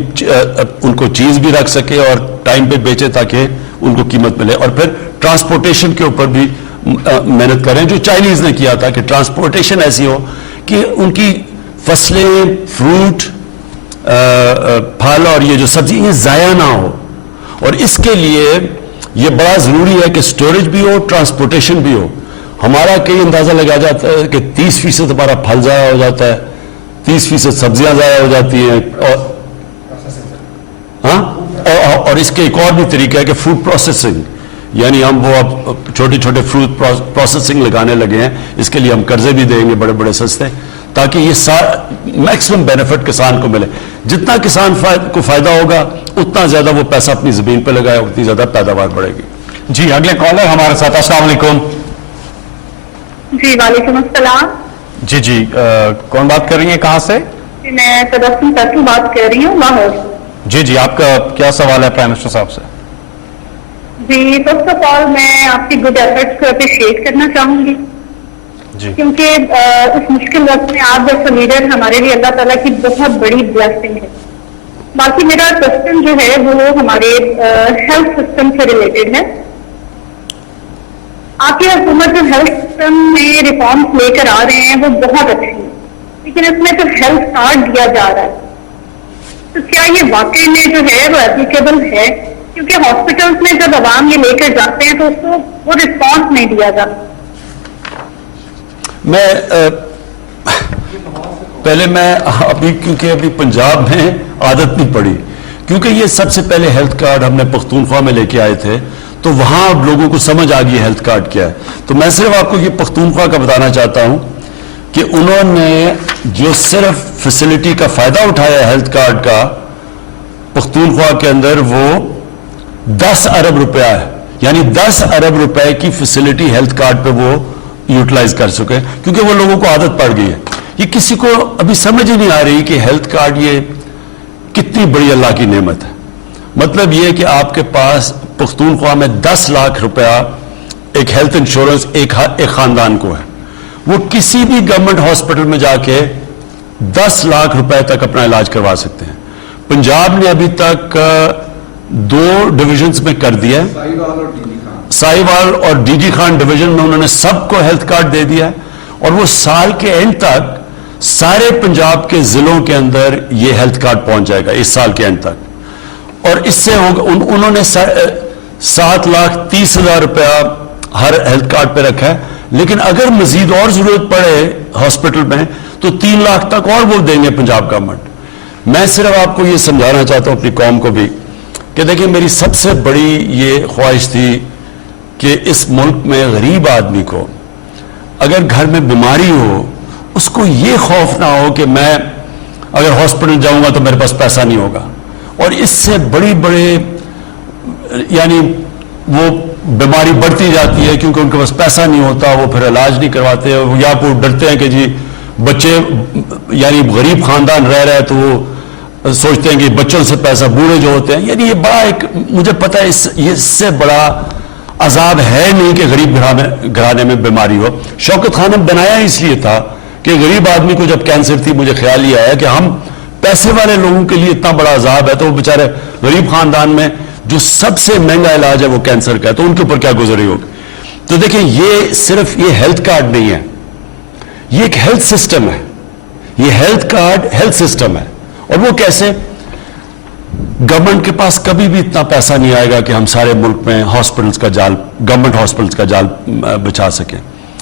ان کو چیز بھی رکھ سکے اور ٹائم پہ بیچے تاکہ ان کو قیمت ملے. اور پھر ٹرانسپورٹیشن کے اوپر بھی محنت کریں، جو چائنیز نے کیا تھا کہ ٹرانسپورٹیشن ایسی ہو کہ ان کی فصلیں، فروٹ، پھل اور یہ جو سبزی یہ ضائع نہ ہو. اور اس کے لیے یہ بڑا ضروری ہے کہ سٹوریج بھی ہو، ٹرانسپورٹیشن بھی ہو. ہمارا کئی اندازہ لگا جاتا ہے کہ 30% ہمارا پھل ضائع ہو جاتا ہے، 30% سبزیاں ضائع ہو جاتی ہیں. اور اس کے ایک اور بھی طریقہ ہے کہ فوڈ پروسیسنگ، یعنی ہم وہ اب چھوٹے چھوٹے فروٹ پروسیسنگ لگانے لگے ہیں. اس کے لیے ہم قرضے بھی دیں گے بڑے بڑے سستے، تاکہ یہ میکسیمم بینیفٹ کسان کو ملے. جتنا کسان کو فائدہ ہوگا اتنا زیادہ وہ پیسہ اپنی زمین پہ لگائے، اتنی زیادہ پیداوار بڑھے گی. جی اگلے کالر ہمارے ساتھ. السلام علیکم. جی وعلیکم السلام. جی کون بات کر رہی ہیں، کہاں سے؟ میں تبسم ترکی بات کر رہی ہوں لاہور. جی آپ کا کیا سوال ہے پرائم منسٹر صاحب سے؟ جی فرسٹ آف آل میں آپ کی گڈ ایفرٹس کو اپریشیٹ کرنا چاہوں گی، جی کیونکہ اس مشکل وقت میں آپ جیسا لیڈر ہمارے لیے اللہ تعالیٰ کی بہت بڑی بلیسنگ ہے. باقی میرا کوشچن جو ہے وہ ہمارے ہیلتھ سسٹم سے ریلیٹڈ ہے. آپ کی حکومت جو ہیلتھ سسٹم میں ریفارمس لے کر آ رہے ہیں وہ بہت اچھی ہیں، لیکن اس میں جو ہیلتھ کارڈ دیا جا رہا ہے تو کیا یہ واقعی میں جو ہے وہ اپلیکیبل ہے؟ کیونکہ ہاسپٹلس میں جب عوام یہ لے کر جاتے ہیں تو اس کو وہ رسپانس نہیں دیا جاتا. میں کیونکہ ابھی پنجاب میں عادت نہیں پڑی، کیونکہ یہ سب سے پہلے ہیلتھ کارڈ ہم نے پختونخوا میں لے کے آئے تھے، تو وہاں اب لوگوں کو سمجھ آ گئی ہیلتھ کارڈ کیا ہے. تو میں صرف آپ کو یہ پختونخوا کا بتانا چاہتا ہوں کہ انہوں نے جو صرف فیسلٹی کا فائدہ اٹھایا ہیلتھ کارڈ کا پختونخوا کے اندر وہ 10 ارب روپیہ ہے. یعنی 10 ارب روپے کی فیسلٹی ہیلتھ کارڈ پہ وہ یوٹیلائز کر چکے، کیونکہ وہ لوگوں کو عادت پڑ گئی ہے. یہ کسی کو ابھی سمجھ ہی نہیں آ رہی کہ ہیلتھ کارڈ یہ کتنی بڑی اللہ کی نعمت ہے. مطلب یہ کہ آپ کے پاس پختونخوا میں 10 لاکھ روپیہ ایک ہیلتھ انشورنس ایک خاندان کو ہے. وہ کسی بھی گورنمنٹ ہاسپٹل میں جا کے 10 لاکھ روپے تک اپنا علاج کروا سکتے ہیں. پنجاب نے ابھی تک 2 ڈویژنز میں کر دیا ہے، سائیوال اور ڈی جی خان ڈویژن میں انہوں نے سب کو ہیلتھ کارڈ دے دیا ہے، اور وہ سال کے اینڈ تک سارے پنجاب کے ضلعوں کے اندر یہ ہیلتھ کارڈ پہنچ جائے گا اس سال کے اینڈ تک. اور اس سے انہوں نے 7,30,000 روپیہ ہر ہیلتھ کارڈ پہ رکھا ہے. لیکن اگر مزید اور ضرورت پڑے ہاسپٹل میں تو 3 لاکھ تک اور وہ دیں گے پنجاب گورنمنٹ. میں صرف آپ کو یہ سمجھانا چاہتا ہوں اپنی قوم کو بھی کہ دیکھیں میری سب سے بڑی یہ خواہش تھی کہ اس ملک میں غریب آدمی کو اگر گھر میں بیماری ہو اس کو یہ خوف نہ ہو کہ میں اگر ہاسپٹل جاؤں گا تو میرے پاس پیسہ نہیں ہوگا. اور اس سے بڑے یعنی وہ بیماری بڑھتی جاتی ہے کیونکہ ان کے پاس پیسہ نہیں ہوتا، وہ پھر علاج نہیں کرواتے، یا وہ ڈرتے ہیں کہ جی بچے یعنی غریب خاندان رہ رہے تو وہ سوچتے ہیں کہ بچوں سے پیسہ، بوڑھے جو ہوتے ہیں، یعنی یہ بڑا ایک مجھے پتہ ہے اس سے بڑا عذاب ہے نہیں کہ غریب گھرانے میں بیماری ہو. شوکت خان نے بنایا اس لیے تھا کہ غریب آدمی کو جب کینسر تھی مجھے خیال یہ آیا کہ ہم پیسے والے لوگوں کے لیے اتنا بڑا عذاب ہے تو وہ بیچارے غریب خاندان میں جو سب سے مہنگا علاج ہے وہ کینسر کا ہے تو ان کے اوپر کیا گزری ہوگی. تو دیکھیں یہ صرف یہ ہیلتھ کارڈ نہیں ہے، یہ ایک ہیلتھ سسٹم ہے. یہ ہیلتھ کارڈ ہیلتھ سسٹم ہے. اور وہ کیسے؟ گورنمنٹ کے پاس کبھی بھی اتنا پیسہ نہیں آئے گا کہ ہم سارے ملک میں ہاسپٹلس کا جال، گورنمنٹ ہاسپٹلس کا جال بچھا سکیں.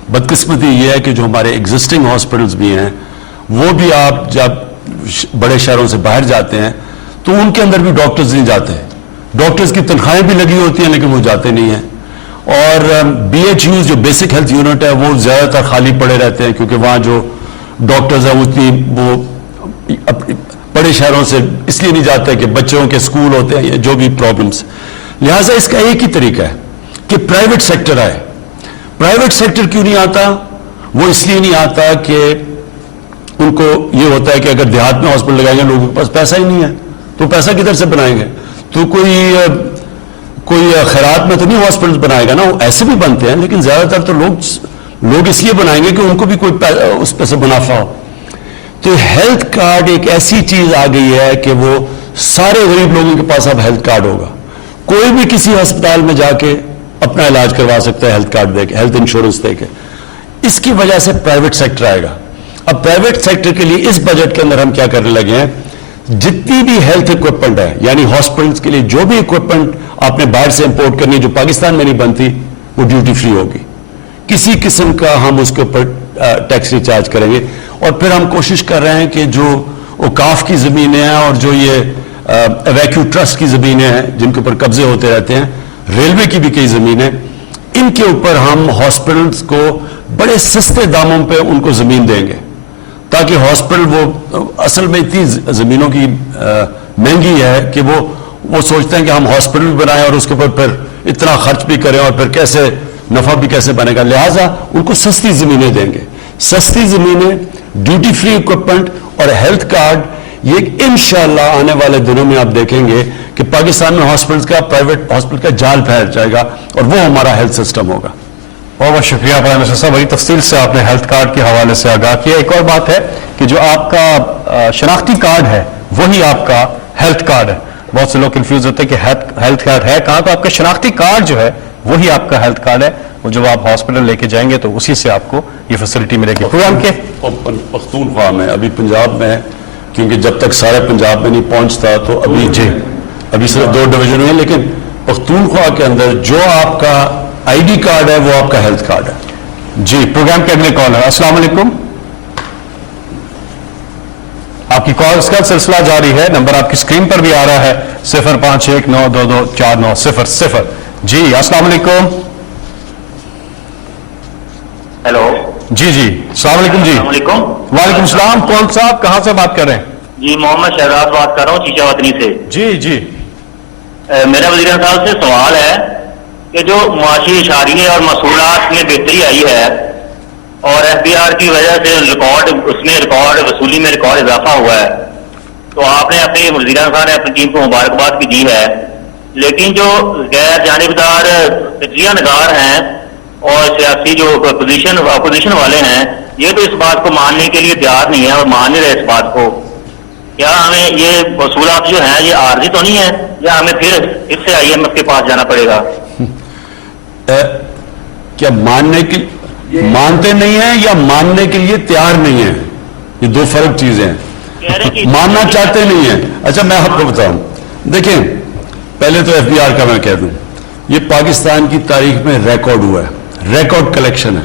بدقسمتی یہ ہے کہ جو ہمارے ایگزسٹنگ ہاسپٹلس بھی ہیں وہ بھی آپ جب بڑے شہروں سے باہر جاتے ہیں تو ان کے اندر بھی ڈاکٹرز نہیں جاتے. ڈاکٹرز کی تنخواہیں بھی لگی ہوتی ہیں لیکن وہ جاتے نہیں ہیں. اور بی ایچ یوز جو بیسک ہیلتھ یونٹ ہے وہ زیادہ تر خالی پڑے رہتے ہیں کیونکہ وہاں جو ڈاکٹرز ہیں اتنی وہ بڑے شہروں سے اس لیے نہیں جاتے کہ بچوں کے اسکول ہوتے ہیں یا جو بھی پرابلمس. لہٰذا اس کا ایک ہی طریقہ ہے کہ پرائیویٹ سیکٹر آئے. پرائیویٹ سیکٹر کیوں نہیں آتا؟ وہ اس لیے نہیں آتا کہ ان کو یہ ہوتا ہے کہ اگر دیہات میں ہاسپٹل لگائیں گے لوگوں کے پاس پیسہ ہی نہیں ہے تو پیسہ کدھر سے بنائیں گے. تو کوئی خیرات میں تو نہیں ہاسپٹل بنائے گا نا، وہ ایسے بھی بنتے ہیں لیکن زیادہ تر تو لوگ اس لیے بنائیں گے کہ ان کو بھی کوئی اس پہ سے منافع ہو. تو ہیلتھ کارڈ ایک ایسی چیز آ گئی ہے کہ وہ سارے غریب لوگوں کے پاس اب ہیلتھ کارڈ ہوگا. کوئی بھی کسی ہسپتال میں جا کے اپنا علاج کروا سکتا ہے ہیلتھ کارڈ دے کے، ہیلتھ انشورنس دے کے. اس کی وجہ سے پرائیویٹ سیکٹر آئے گا. اب پرائیویٹ سیکٹر کے لیے اس بجٹ کے اندر ہم کیا کرنے لگے ہیں, جتنی بھی ہیلتھ اکوپمنٹ ہے, یعنی ہاسپٹلس کے لیے جو بھی اکوپمنٹ آپ نے باہر سے امپورٹ کرنی ہے جو پاکستان میں نہیں بنتی, وہ ڈیوٹی فری ہوگی. کسی قسم کا ہم اس کے اوپر ٹیکس نہیں چارج کریں گے. اور پھر ہم کوشش کر رہے ہیں کہ جو اوقاف کی زمینیں ہیں اور جو یہ ایویکیو ٹرسٹ کی زمینیں ہیں جن کے اوپر قبضے ہوتے رہتے ہیں, ریلوے کی بھی کئی زمینیں, ان کے اوپر ہم ہاسپٹلس کو بڑے سستے داموں پہ ان کو زمین دیں گے, تاکہ ہاسپٹل, وہ اصل میں اتنی زمینوں کی مہنگی ہے کہ وہ سوچتے ہیں کہ ہم ہاسپٹل بنائیں اور اس کے اوپر پھر اتنا خرچ بھی کریں اور پھر کیسے نفع بھی کیسے بنے گا. لہٰذا ان کو سستی زمینیں دیں گے, سستی زمینیں, ڈیوٹی فری اکوپمنٹ اور ہیلتھ کارڈ. یہ انشاءاللہ آنے والے دنوں میں آپ دیکھیں گے کہ پاکستان میں ہاسپٹلس کا, پرائیویٹ ہاسپٹل کا جال پھیل جائے گا اور وہ ہمارا ہیلتھ سسٹم ہوگا. بہت بہت شکریہ پرائم منسٹر صاحب, بڑی تفصیل سے آپ نے ہیلتھ کارڈ کے حوالے سے آگاہ کیا. ایک اور بات ہے کہ جو آپ کا شناختی کارڈ ہے وہی آپ کا ہیلتھ کارڈ ہے. بہت سے لوگ کنفیوز ہوتے ہیں کہ ہیلتھ کارڈ ہے کہاں, تو آپ کا شناختی کارڈ جو ہے وہی آپ کا ہیلتھ کارڈ ہے. وہ جب آپ ہاسپٹل لے کے جائیں گے تو اسی سے آپ کو یہ فیسلٹی ملے گی. پروگرام کے پختونخوا میں, ابھی پنجاب میں, کیونکہ جب تک سارے پنجاب میں نہیں پہنچتا تو ابھی صرف 2 ڈویژن ہوئے ہیں, لیکن پختونخوا کے اندر جو آپ کا آئی ڈی کارڈ ہے وہ آپ کا ہیلتھ کارڈ ہے. جی, پروگرام کے اگلے کال ہے. السلام علیکم, آپ کی کالز کا سلسلہ جاری ہے. نمبر آپ کی اسکرین پر بھی آ رہا ہے 0519224900. جی السلام علیکم. ہیلو. جی السلام علیکم. جی السلام علیکم. وعلیکم السلام. کون صاحب کہاں سے بات کر رہے ہیں؟ جی محمد شہزاد بات کر رہا ہوں چیچا وطنی سے. جی میرا وزیر صاحب سے سوال ہے کہ جو معاشی اشاریے اور مصولات میں بہتری آئی ہے اور ایف بی آر کی وجہ سے ریکارڈ وصولی میں ریکارڈ اضافہ ہوا ہے, تو آپ نے اپنے وزیر صاحب نے اپنی ٹیم کو مبارکباد بھی دی ہے, لیکن جو غیر جانبدار تجزیہ نگار ہیں اور سیاسی جو اپوزیشن والے ہیں, یہ تو اس بات کو ماننے کے لیے تیار نہیں ہے اور مان نہیں رہے اس بات کو. کیا ہمیں یہ وصولات جو ہیں یہ عارضی تو نہیں ہے, یا ہمیں پھر اس سے آئی ایم ایف کے پاس جانا پڑے گا؟ کیا مانتے نہیں ہیں یا ماننے کے لیے تیار نہیں ہیں؟ یہ 2 فرق چیزیں ہیں. ماننا چاہتے نہیں ہیں. اچھا میں آپ کو بتاؤں, دیکھیں پہلے تو ایف بی آر کا میں کہہ دوں, یہ پاکستان کی تاریخ میں ریکارڈ ہوا ہے, ریکارڈ کلیکشن ہے.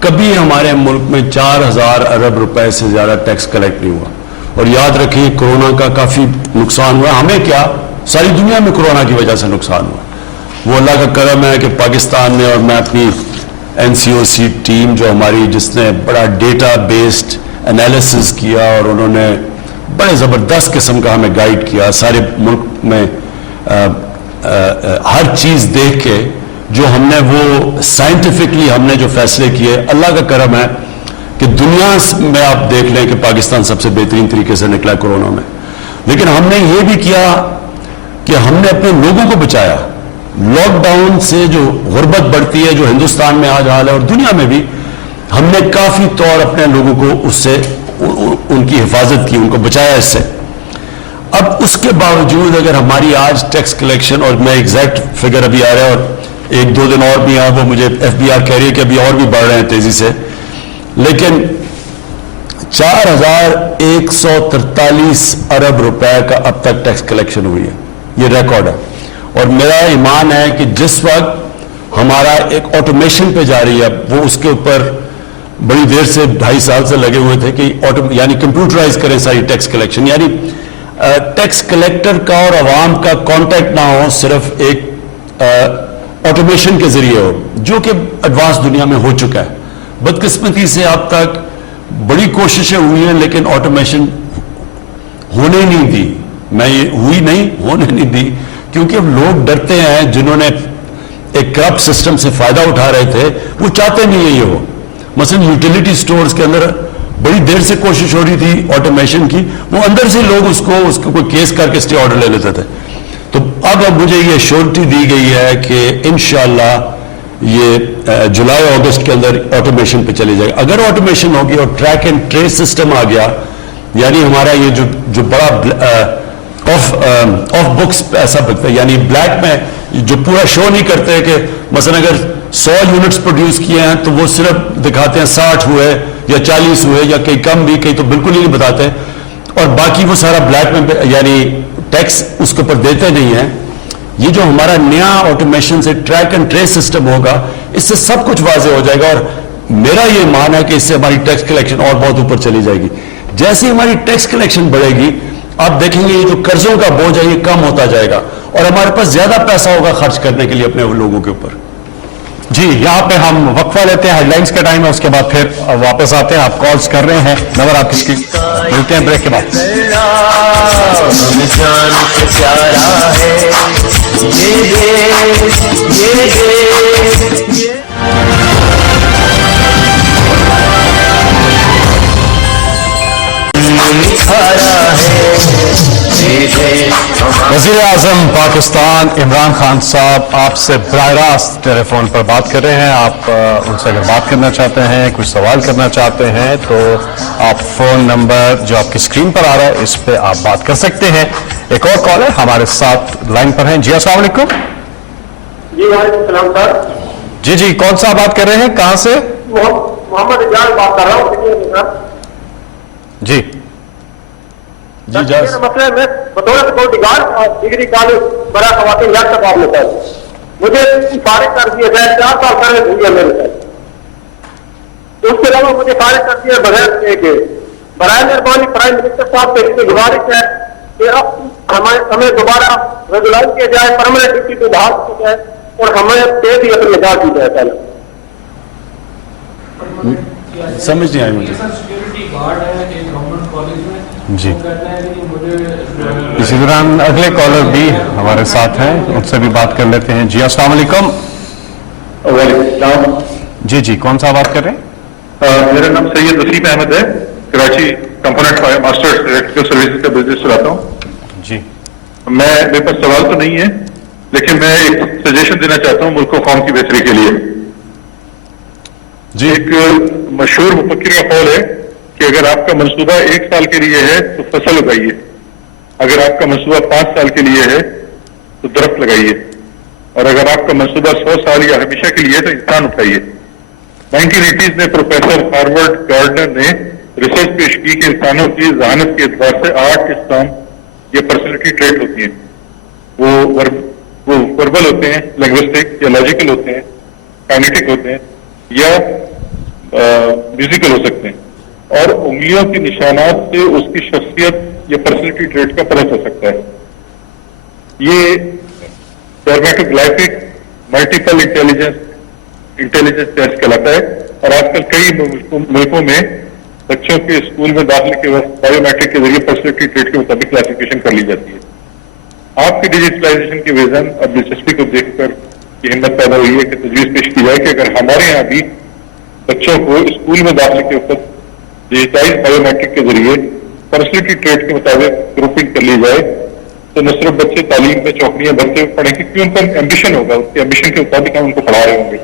کبھی ہمارے ملک میں 4000 ارب روپے سے زیادہ ٹیکس کلیکٹ نہیں ہوا. اور یاد رکھیں کورونا کا کافی نقصان ہوا. ہمیں کیا, ساری دنیا میں کورونا کی وجہ سے نقصان ہوا. وہ اللہ کا کرم ہے کہ پاکستان میں, اور میں اپنی NCOC ٹیم جو ہماری, جس نے بڑا ڈیٹا بیسڈ انالیسز کیا اور انہوں نے بڑے زبردست قسم کا ہمیں گائیڈ کیا سارے ملک میں, ہر چیز دیکھ کے جو ہم نے وہ سائنٹیفکلی ہم نے جو فیصلے کیے, اللہ کا کرم ہے کہ دنیا میں آپ دیکھ لیں کہ پاکستان سب سے بہترین طریقے سے نکلا کورونا میں. لیکن ہم نے یہ بھی کیا کہ ہم نے اپنے لوگوں کو بچایا. لاک ڈاؤن سے جو غربت بڑھتی ہے, جو ہندوستان میں آج حال ہے اور دنیا میں بھی, ہم نے کافی طور اپنے لوگوں کو اس سے ان کی حفاظت کی, ان کو بچایا اس سے. اب اس کے باوجود اگر ہماری آج ٹیکس کلیکشن, اور میں ایگزیکٹ فگر ابھی آ رہا ہے اور 1-2 دن اور بھی وہ مجھے ایف بی آر کہہ رہی ہے کہ ابھی اور بھی بڑھ رہے ہیں تیزی سے, لیکن 4143 ارب روپے کا اب تک ٹیکس کلیکشن ہوئی ہے. یہ ریکارڈ ہے. اور میرا ایمان ہے کہ جس وقت ہمارا ایک آٹومیشن پہ جا رہی ہے, وہ اس کے اوپر بڑی دیر سے 2.5 سال سے لگے ہوئے تھے کہ یعنی کمپیوٹرائز کریں ساری ٹیکس کلیکشن, یعنی ٹیکس کلیکٹر کا اور عوام کا کانٹیکٹ نہ ہو, صرف ایک آٹومیشن کے ذریعے ہو, جو کہ ایڈوانس دنیا میں ہو چکا ہے. بدقسمتی سے اب تک بڑی کوششیں ہوئی ہیں لیکن آٹومیشن ہونے نہیں دی. میں یہ ہوئی نہیں, ہونے نہیں دی, کیونکہ اب لوگ ڈرتے ہیں. جنہوں نے ایک کرپٹ سسٹم سے فائدہ اٹھا رہے تھے وہ چاہتے نہیں ہیں یہ ہو. مثلا یوٹیلیٹی سٹورز کے اندر بڑی دیر سے کوشش ہو رہی تھی آٹومیشن کی, وہ اندر سے لوگ اس کو کوئی کیس کر کے اسٹے آرڈر لے لیتے تھے. تو اب مجھے یہ شیورٹی دی گئی ہے کہ انشاءاللہ یہ جولائی اگست کے اندر آٹومیشن پہ چلی جائے گا. اگر آٹومیشن ہوگی اور ٹریک اینڈ ٹریس سسٹم آ گیا, یعنی ہمارا یہ جو بڑا آف بکس ایسا بکتا ہے, یعنی بلیک میں جو پورا شو نہیں کرتے کہ مثلا اگر 100 یونٹس پروڈیوس کیے ہیں تو وہ صرف دکھاتے ہیں 60 ہوئے یا 40 ہوئے یا کئی کم بھی, کئی تو بالکل ہی نہیں بتاتے, اور باقی وہ سارا بلیک میں یعنی ٹیکس اس کے اوپر دیتے نہیں ہیں. یہ جو ہمارا نیا آٹومیشن سے ٹریک اینڈ ٹریس سسٹم ہوگا, اس سے سب کچھ واضح ہو جائے گا, اور میرا یہ مان ہے کہ اس سے ہماری ٹیکس کلیکشن اور بہت اوپر چلی جائے گی. جیسے ہماری ٹیکس کلیکشن بڑھے گی, آپ دیکھیں گے یہ جو قرضوں کا بوجھ ہے یہ کم ہوتا جائے گا, اور ہمارے پاس زیادہ پیسہ ہوگا خرچ کرنے کے لیے اپنے لوگوں کے اوپر. جی یہاں پہ ہم وقفہ لیتے ہیں, ہیڈ لائنز کا ٹائم ہے, اس کے بعد پھر واپس آتے ہیں. آپ کالز کر رہے ہیں, نمبر آپ کس کی, ملتے ہیں بریک کے بعد. وزیر اعظم پاکستان عمران خان صاحب آپ سے براہ راست ٹیلی فون پر بات کر رہے ہیں. آپ ان سے اگر بات کرنا چاہتے ہیں, کچھ سوال کرنا چاہتے ہیں, تو آپ فون نمبر جو آپ کی اسکرین پر آ رہا ہے اس پہ آپ بات کر سکتے ہیں. ایک اور کالر ہمارے ساتھ لائن پر ہیں. جی السلام علیکم. جی وعلیکم السلام سر. جی جی کون سا بات کر رہے ہیں, کہاں سے؟ محمد اجاز بات کر رہا ہوں. جی جی جاز, مسئلہ میں بطور سیکورٹی گارڈ ڈگری کالج برا خواتین یاد کا معاملہ تھا. مجھے فارغ کر دیا جائے, 4 سال پہلے ہوئی ہے میرے ساتھ. اس کے علاوہ مجھے فارغ کر دیا بغیر کے برائے مہربانی پرائم منسٹر صاحب سے گزارش ہے کہ اب ہمیں دوبارہ ریگولائز کیا جائے, پرماننٹ ڈیوٹی پہ بحال کیا جائے, اور ہمیں پے بھی اپنی نگاہ دی جائے. پہلے سمجھ نہیں آئی مجھے. سیکورٹی گارڈ ہے ایک گورنمنٹ کالج میں, جی وہ کہتا ہے کہ مجھے اسی دوران اگلے کالر بھی ہمارے ساتھ ہیں, ان سے بھی بات کر لیتے ہیں. جی السلام علیکم. وعلیکم السلام. جی جی کون سا بات کر رہے ہیں؟ میرا نام سید وسیم احمد ہے, Karachi component master electrical services کا بزنس چلاتا ہوں. جی میرے پاس سوال تو نہیں ہے, لیکن میں ایک سجیشن دینا چاہتا ہوں ملک و قوم کی بہتری کے لیے. جی ایک مشہور مفکر کا قول ہے کہ اگر آپ کا منصوبہ 1 سال کے لیے ہے تو فصل اگائیے, اگر آپ کا منصوبہ 5 سال کے لیے ہے تو درخت لگائیے, اور اگر آپ کا منصوبہ 100 سال یا ہمیشہ کے لیے ہے تو انسان اٹھائیے. 1980s میں پروفیسر ہارورڈ گارڈنر نے ریسرچ پیش کی کہ انسانوں کی ذہانت کے اعتبار سے 8 اقسام یا پرسنالٹی ٹریٹ ہوتی ہیں. وہ وربل ہوتے ہیں, لنگوسٹک یا لاجیکل ہوتے ہیں, کائنیٹک ہوتے ہیں, یا میوزیکل ہو سکتے ہیں, اور انگلیوں کے نشانات سے اس کی شخصیت یا پرسنالٹی ٹریٹ کا پتہ چل سکتا ہے. یہ ڈرمیٹوگلائفک ملٹیپل انٹیلیجنس ٹیسٹ کہلاتا ہے, اور آج کل کئی ملکوں میں بچوں کے اسکول میں داخلے کے وقت بایو میٹرک کے ذریعے پرسنالٹی ٹریٹ کے مطابق کلاسیفیکیشن کر لی جاتی ہے. آپ کی ڈیجیٹلائزیشن کی ویژن اور دلچسپی کو دیکھ کر یہ ہمت پیدا ہوئی ہے کہ تجویز پیش کی جائے کہ اگر ہمارے یہاں بھی بچوں کو اسکول میں داخلے کے وقت ڈیجیٹائز بایو میٹرک کے ذریعے پرسنالٹی ٹریٹ کے مطابق گروپنگ کر لی جائے تو نہ صرف بچے تعلیم میں چوکڑیاں بھرتے پڑھیں گے کیونکہ ان کا ایمبیشن ہوگا, اس کے ایمبیشن کے مطابق ہم ان کو پڑھا رہے ہوں گے,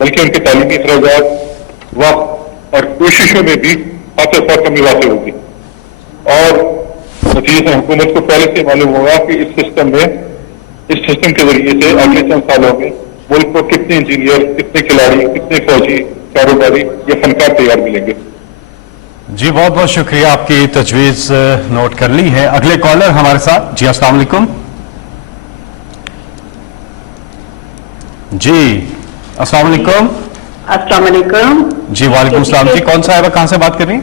بلکہ ان کے تعلیمی اخراجات وقت اور کوششوں میں بھی خاطر خواہ کمی واقع ہوگی. اور نتیجے سے حکومت کو پہلے سے معلوم ہوگا کہ اس سسٹم کے ذریعے سے اگلے چند سالوں میں ملک کو کتنے انجینئر, کتنے کھلاڑی, کتنے فوجی, کاروباری یا فنکار تیار ملیں گے. جی بہت بہت شکریہ, آپ کی تجویز نوٹ کر لی ہے. اگلے کالر ہمارے ساتھ. جی السلام علیکم. جی السلام علیکم. السلام علیکم. جی وعلیکم السلام. جی کون سا ہے, کہاں سے بات کر رہی ہیں؟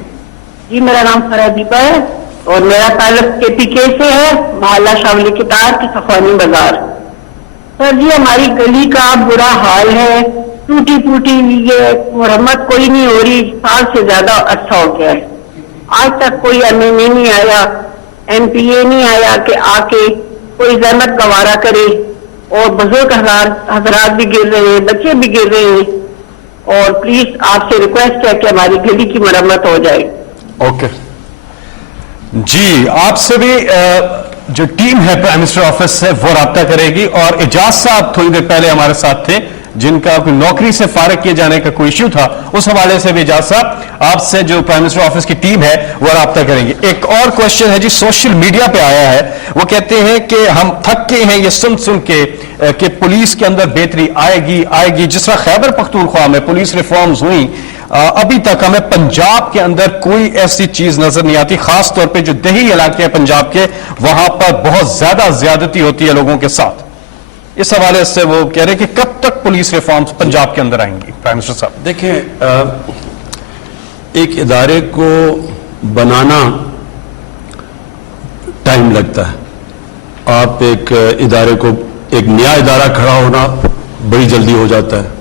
جی میرا نام فرح دیپا ہے اور میرا تعلق کے پی کے سے ہے, محلہ شاملی کتار کی سخوانی بازار. سر جی ہماری گلی کا برا حال ہے, ٹوٹی پوٹی ہوئی ہے, مرمت کوئی نہیں ہو رہی, سال سے زیادہ عرصہ ہو گیا ہے. آج تک کوئی ایم این اے نہیں آیا, ایم پی اے نہیں آیا کہ آ کے کوئی زحمت گوارا کرے, اور بزرگ حضرات بھی گر رہے ہیں, بچے بھی گر رہے ہیں, اور پلیز آپ سے ریکویسٹ ہے کہ ہماری گلی کی مرمت ہو جائے. اوکے جی, آپ سے بھی جو ٹیم ہے پرائم منسٹر آفس سے وہ رابطہ کرے گی. اور اجاز صاحب تھوڑی دیر پہلے ہمارے ساتھ تھے جن کا کوئی نوکری سے فارغ کیے جانے کا کوئی ایشو تھا, اس حوالے سے بھی اجاز صاحب آپ سے جو پرائم منسٹر آفس کی ٹیم ہے وہ رابطہ کریں گے. ایک اور کوشچن ہے جی, سوشل میڈیا پہ آیا ہے, وہ کہتے ہیں کہ ہم تھک کے ہیں یہ سن کے کہ پولیس کے اندر بہتری آئے گی. جس طرح خیبر پختونخوا میں پولیس ریفارمز ہوئیں ابھی تک ہمیں پنجاب کے اندر کوئی ایسی چیز نظر نہیں آتی, خاص طور پہ جو دیہی علاقے ہیں پنجاب کے, وہاں پر بہت زیادہ زیادتی ہوتی ہے لوگوں کے ساتھ. اس حوالے سے وہ کہہ رہے کہ کب تک پولیس ریفارمز پنجاب کے اندر آئیں گی؟ پرائم منسٹر صاحب دیکھیں, ایک ادارے کو بنانا ٹائم لگتا ہے. آپ ایک ادارے کو, ایک نیا ادارہ کھڑا ہونا بڑی جلدی ہو جاتا ہے.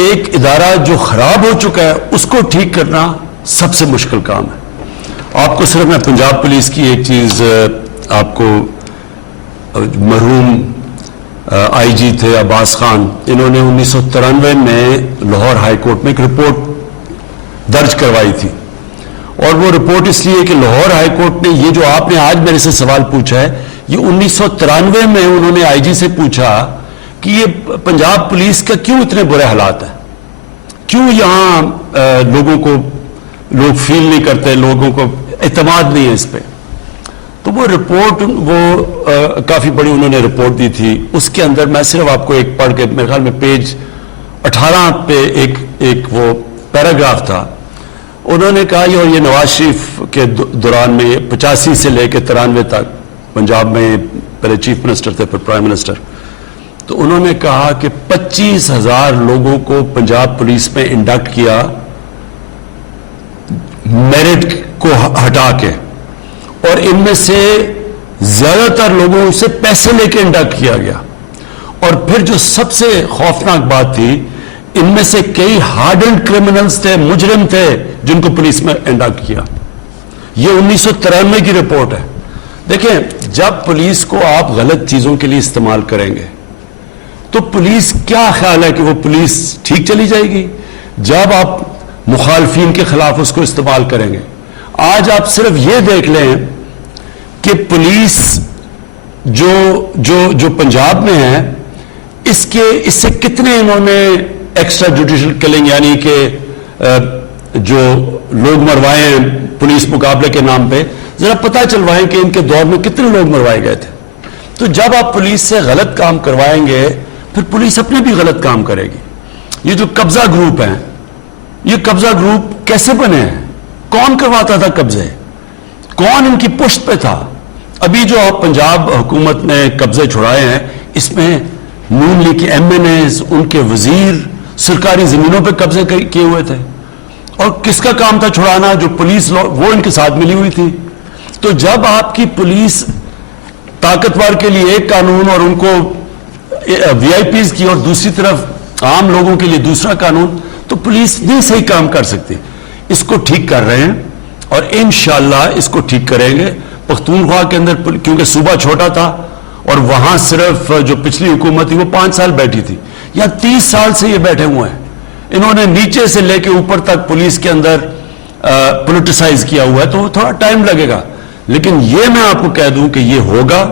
ایک ادارہ جو خراب ہو چکا ہے اس کو ٹھیک کرنا سب سے مشکل کام ہے. آپ کو صرف میں پنجاب پولیس کی ایک چیز, آپ کو مرحوم آئی جی تھے عباس خان, انہوں نے 1993 میں لاہور ہائی کورٹ میں ایک رپورٹ درج کروائی تھی, اور وہ رپورٹ اس لیے کہ لاہور ہائی کورٹ نے یہ جو آپ نے آج میرے سے سوال پوچھا ہے, یہ 1993 میں انہوں نے آئی جی سے پوچھا کہ یہ پنجاب پولیس کا کیوں اتنے برے حالات ہیں, کیوں یہاں لوگوں کو لوگ فیل نہیں کرتے, لوگوں کو اعتماد نہیں ہے اس پہ. تو وہ رپورٹ, وہ کافی بڑی انہوں نے رپورٹ دی تھی. اس کے اندر میں صرف آپ کو ایک پڑھ کے, میرے خیال میں پیج 18 پہ ایک وہ پیراگراف تھا. انہوں نے کہا یہ نواز شریف کے دوران میں 85 سے لے کے 93 تک پنجاب میں پہلے چیف منسٹر تھے, پھر پرائم منسٹر, تو انہوں نے کہا کہ 25,000 لوگوں کو پنجاب پولیس میں انڈکٹ کیا میرٹ کو ہٹا کے, اور ان میں سے زیادہ تر لوگوں سے پیسے لے کے انڈکٹ کیا گیا. اور پھر جو سب سے خوفناک بات تھی, ان میں سے کئی ہارڈنڈ کرمنلز تھے, مجرم تھے, جن کو پولیس میں انڈکٹ کیا. یہ 1993 کی رپورٹ ہے. دیکھیں, جب پولیس کو آپ غلط چیزوں کے لیے استعمال کریں گے تو پولیس, کیا خیال ہے کہ وہ پولیس ٹھیک چلی جائے گی؟ جب آپ مخالفین کے خلاف اس کو استعمال کریں گے. آج آپ صرف یہ دیکھ لیں کہ پولیس جو پنجاب میں ہے, اس سے کتنے انہوں نے ایکسٹرا جوڈیشل کلنگ, یعنی کہ جو لوگ مروائے ہیں پولیس مقابلے کے نام پہ, ذرا پتہ چلوائیں کہ ان کے دور میں کتنے لوگ مروائے گئے تھے. تو جب آپ پولیس سے غلط کام کروائیں گے, پھر پولیس اپنے بھی غلط کام کرے گی. یہ جو قبضہ گروپ ہیں, یہ قبضہ گروپ کیسے بنے ہیں؟ کون کرواتا تھا قبضے؟ کون ان کی پشت پہ تھا؟ ابھی جو آپ پنجاب حکومت نے قبضے چھڑائے ہیں, اس میں نون لیگ کے ایم این ایز, ان کے وزیر سرکاری زمینوں پہ قبضے کیے ہوئے تھے. اور کس کا کام تھا چھڑانا؟ جو پولیس وہ ان کے ساتھ ملی ہوئی تھی. تو جب آپ کی پولیس طاقتور کے لیے ایک قانون اور ان کو وی آئی پیز کی, اور دوسری طرف عام لوگوں کے لیے دوسرا قانون, تو پولیس نہیں صحیح کام کر سکتی. اس کو ٹھیک کر رہے ہیں اور انشاءاللہ اس کو ٹھیک کریں گے. پختونخوا کے اندر کیونکہ صوبہ چھوٹا تھا اور وہاں صرف جو پچھلی حکومت تھی وہ 5 سال بیٹھی تھی, یا 30 سال سے یہ بیٹھے ہوئے ہیں. انہوں نے نیچے سے لے کے اوپر تک پولیس کے اندر پولیٹیسائز کیا ہوا ہے, تو تھوڑا ٹائم لگے گا. لیکن یہ میں آپ کو کہہ دوں کہ یہ ہوگا.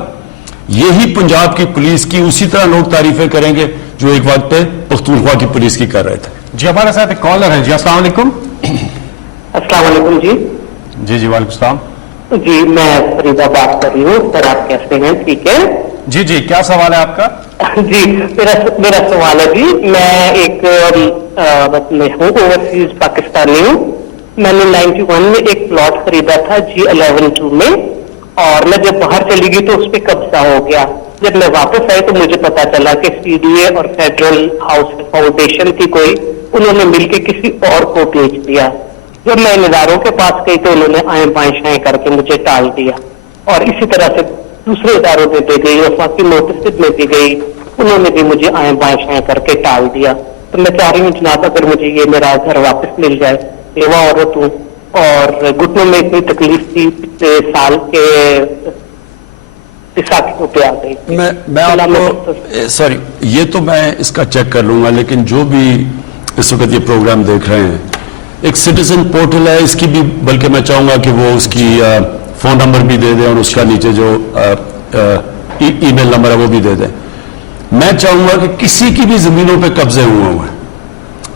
یہی پنجاب کی پولیس کی اسی طرح لوگ تعریفیں کریں گے جو ایک وقت پہ پختونخوا کی پولیس کی کر رہے تھے. جی ہمارے ساتھ ایک کالر ہیں. جی السلام علیکم. السلام علیکم. جی وعلیکم السلام. جی میں فریدہ بات کر رہی ہوں. سر آپ کیسے ہیں؟ ٹھیک ہے. جی کیا سوال ہے آپ کا؟ جی میرا سوال ہے جی, میں ایک میں ہوں اوورسیز پاکستانی ہوں. میں نے 91 میں ایک پلاٹ خریدا تھا G11-2 میں, اور میں جب باہر چلی گئی تو اس پہ قبضہ ہو گیا. جب میں واپس آئی تو مجھے پتا چلا کہ CDA اور فیڈرل ہاؤس فاؤنڈیشن کی کوئی انہوں نے مل کے کسی اور کو بیچ دیا. جب میں ان اداروں کے پاس گئی تو انہوں نے آئیں بائیں شائیں کر کے مجھے ٹال دیا, اور اسی طرح سے دوسرے اداروں میں دے گئی, وفاقی نوٹس میں دی گئی, انہوں نے بھی مجھے آئیں بائیں شائیں کر کے ٹال دیا. تو میں چاہ رہی ہوں جناب اگر مجھے یہ میرا گھر واپس مل جائے. بیوہ عورت ہوں اور گھٹنوں میں اتنی تکلیف تھی, پچھلے سال کے بیساکھی پہ آ گئی. میں آپ کو سوری, یہ تو میں اس کا چیک کر لوں گا, لیکن جو بھی اس وقت یہ پروگرام دیکھ رہے ہیں, ایک سٹیزن پورٹل ہے, اس کی بھی بلکہ میں چاہوں گا کہ وہ اس کی فون نمبر بھی دے دیں, اور اس کا نیچے جو ای میل نمبر ہے وہ بھی دے دیں. میں چاہوں گا کہ کسی کی بھی زمینوں پہ قبضے ہوئے ہیں,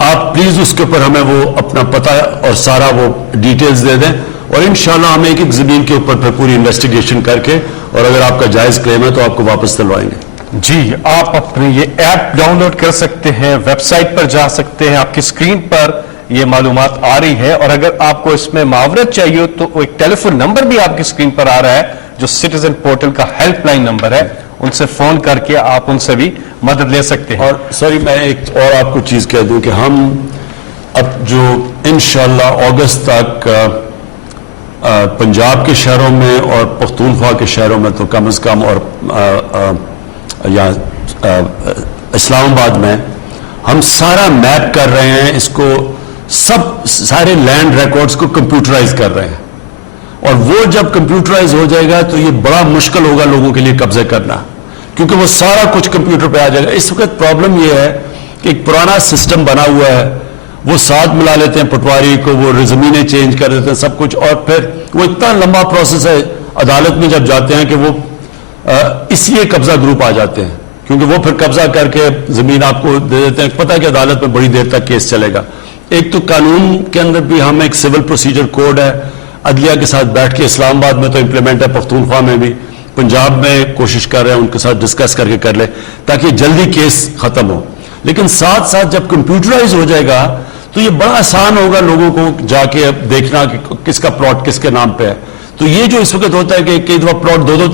آپ پلیز اس کے اوپر ہمیں وہ اپنا پتہ اور سارا وہ ڈیٹیلز دے دیں, اور انشاءاللہ ہم ایک زمین کے اوپر پھر پوری انویسٹیگیشن کر کے, اور اگر آپ کا جائز کلیم ہے تو آپ کو واپس دلوائیں گے. جی آپ اپنے یہ ایپ ڈاؤن لوڈ کر سکتے ہیں, ویب سائٹ پر جا سکتے ہیں, آپ کی اسکرین پر یہ معلومات آ رہی ہے. اور اگر آپ کو اس میں معاورت چاہیے ہو تو ایک ٹیلی فون نمبر بھی آپ کی اسکرین پر آ رہا ہے جو سٹیزن پورٹل کا ہیلپ لائن نمبر ہے, ان سے فون کر کے آپ ان سے بھی مدد لے سکتے ہیں. اور سوری میں ایک اور آپ کو چیز کہہ دوں کہ ہم اب جو انشاءاللہ اگست تک پنجاب کے شہروں میں اور پختونخوا کے شہروں میں تو کم از کم اور یا اسلام آباد میں ہم سارا میپ کر رہے ہیں, اس کو سارے لینڈ ریکارڈز کو کمپیوٹرائز کر رہے ہیں, اور وہ جب کمپیوٹرائز ہو جائے گا تو یہ بڑا مشکل ہوگا لوگوں کے لیے قبضے کرنا, کیونکہ وہ سارا کچھ کمپیوٹر پہ آ جائے گا. اس وقت پرابلم یہ ہے کہ ایک پرانا سسٹم بنا ہوا ہے, وہ ساتھ ملا لیتے ہیں پٹواری کو, وہ زمینیں چینج کر دیتے ہیں سب کچھ, اور پھر وہ اتنا لمبا پروسیس ہے عدالت میں جب جاتے ہیں کہ وہ اس لیے قبضہ گروپ آ جاتے ہیں, کیونکہ وہ پھر قبضہ کر کے زمین آپ کو دے دیتے ہیں. پتہ ہے کہ عدالت میں بڑی دیر تک کیس چلے گا. ایک تو قانون کے اندر بھی ہم ایک سول پروسیجر کوڈ ہے, عدلیہ کے ساتھ بیٹھ کے اسلام آباد میں تو امپلیمنٹ ہے, پختونخوا میں بھی, پنجاب میں کوشش کر رہے ہیں ان کے ساتھ ڈسکس کر کے کر لیں تاکہ جلدی کیس ختم ہو. لیکن ساتھ ساتھ جب کمپیوٹرائز ہو جائے گا تو یہ بڑا آسان ہوگا لوگوں کو جا کے دیکھنا کہ کس کا پلاٹ کس کے نام پہ ہے. تو یہ جو اس وقت ہوتا ہے کہ کئی دفعہ پلاٹ دو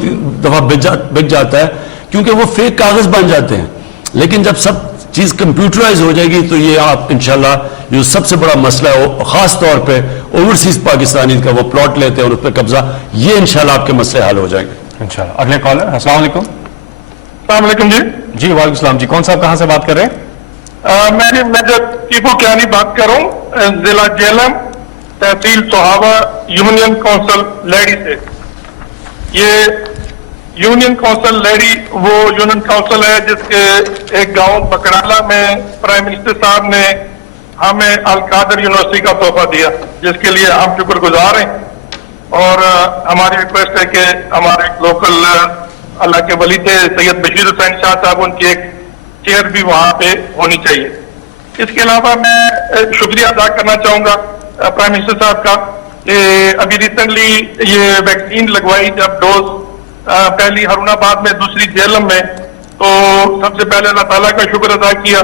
دفعہ بک جاتا ہے کیونکہ وہ فیک کاغذ بن جاتے ہیں. لیکن جب سب چیز کمپیوٹرائز ہو جائے گی تو یہ آپ انشاءاللہ جو سب سے بڑا مسئلہ ہے خاص طور پہ اوورسیز پاکستانی کا وہ پلاٹ لیتے ہیں اور اس پہ قبضہ, یہ انشاءاللہ آپ کے مسئلے حل ہو جائیں گے انشاءاللہ. اگلے کالر. السلام علیکم. السلام علیکم جی. جی وعلیکم السلام. جی کون صاحب کہاں سے بات کر رہے ہیں؟ میں جب ٹیپو کیانی بات کروں, ضلع جہلم, تحصیل سہاوا, یونین کونسل لیڈی سے. یہ یونین کونسل لیڈی وہ یونین کونسل ہے جس کے ایک گاؤں بکرالا میں پرائم منسٹر صاحب نے ہمیں القادر یونیورسٹی کا تحفہ دیا, جس کے لیے ہم شکر گزار ہیں. اور ہماری ریکویسٹ ہے کہ ہمارے لوکل اللہ کے ولی تھے سید بشیر حسین شاہ صاحب, ان کی ایک چیئر بھی وہاں پہ ہونی چاہیے. اس کے علاوہ میں شکریہ ادا کرنا چاہوں گا پرائم منسٹر صاحب کا کہ ابھی ریسنٹلی یہ ویکسین لگوائی جب ڈوز, پہلی ہارون آباد میں, دوسری جہلم میں, تو سب سے پہلے اللہ تعالیٰ کا شکر ادا کیا,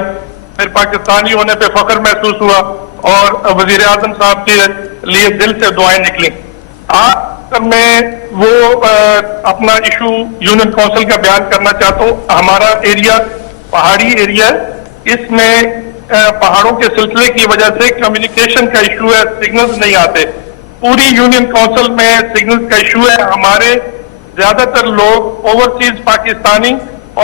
پھر پاکستانی ہونے پہ فخر محسوس ہوا اور وزیر اعظم صاحب کے لیے دل سے دعائیں نکلیں. آج میں وہ اپنا ایشو یونین کونسل کا بیان کرنا چاہتا ہوں. ہمارا ایریا پہاڑی ایریا ہے, اس میں پہاڑوں کے سلسلے کی وجہ سے کمیونیکیشن کا ایشو ہے, سگنلز نہیں آتے. پوری یونین کونسل میں سگنلز کا ایشو ہے. ہمارے زیادہ تر لوگ اوورسیز پاکستانی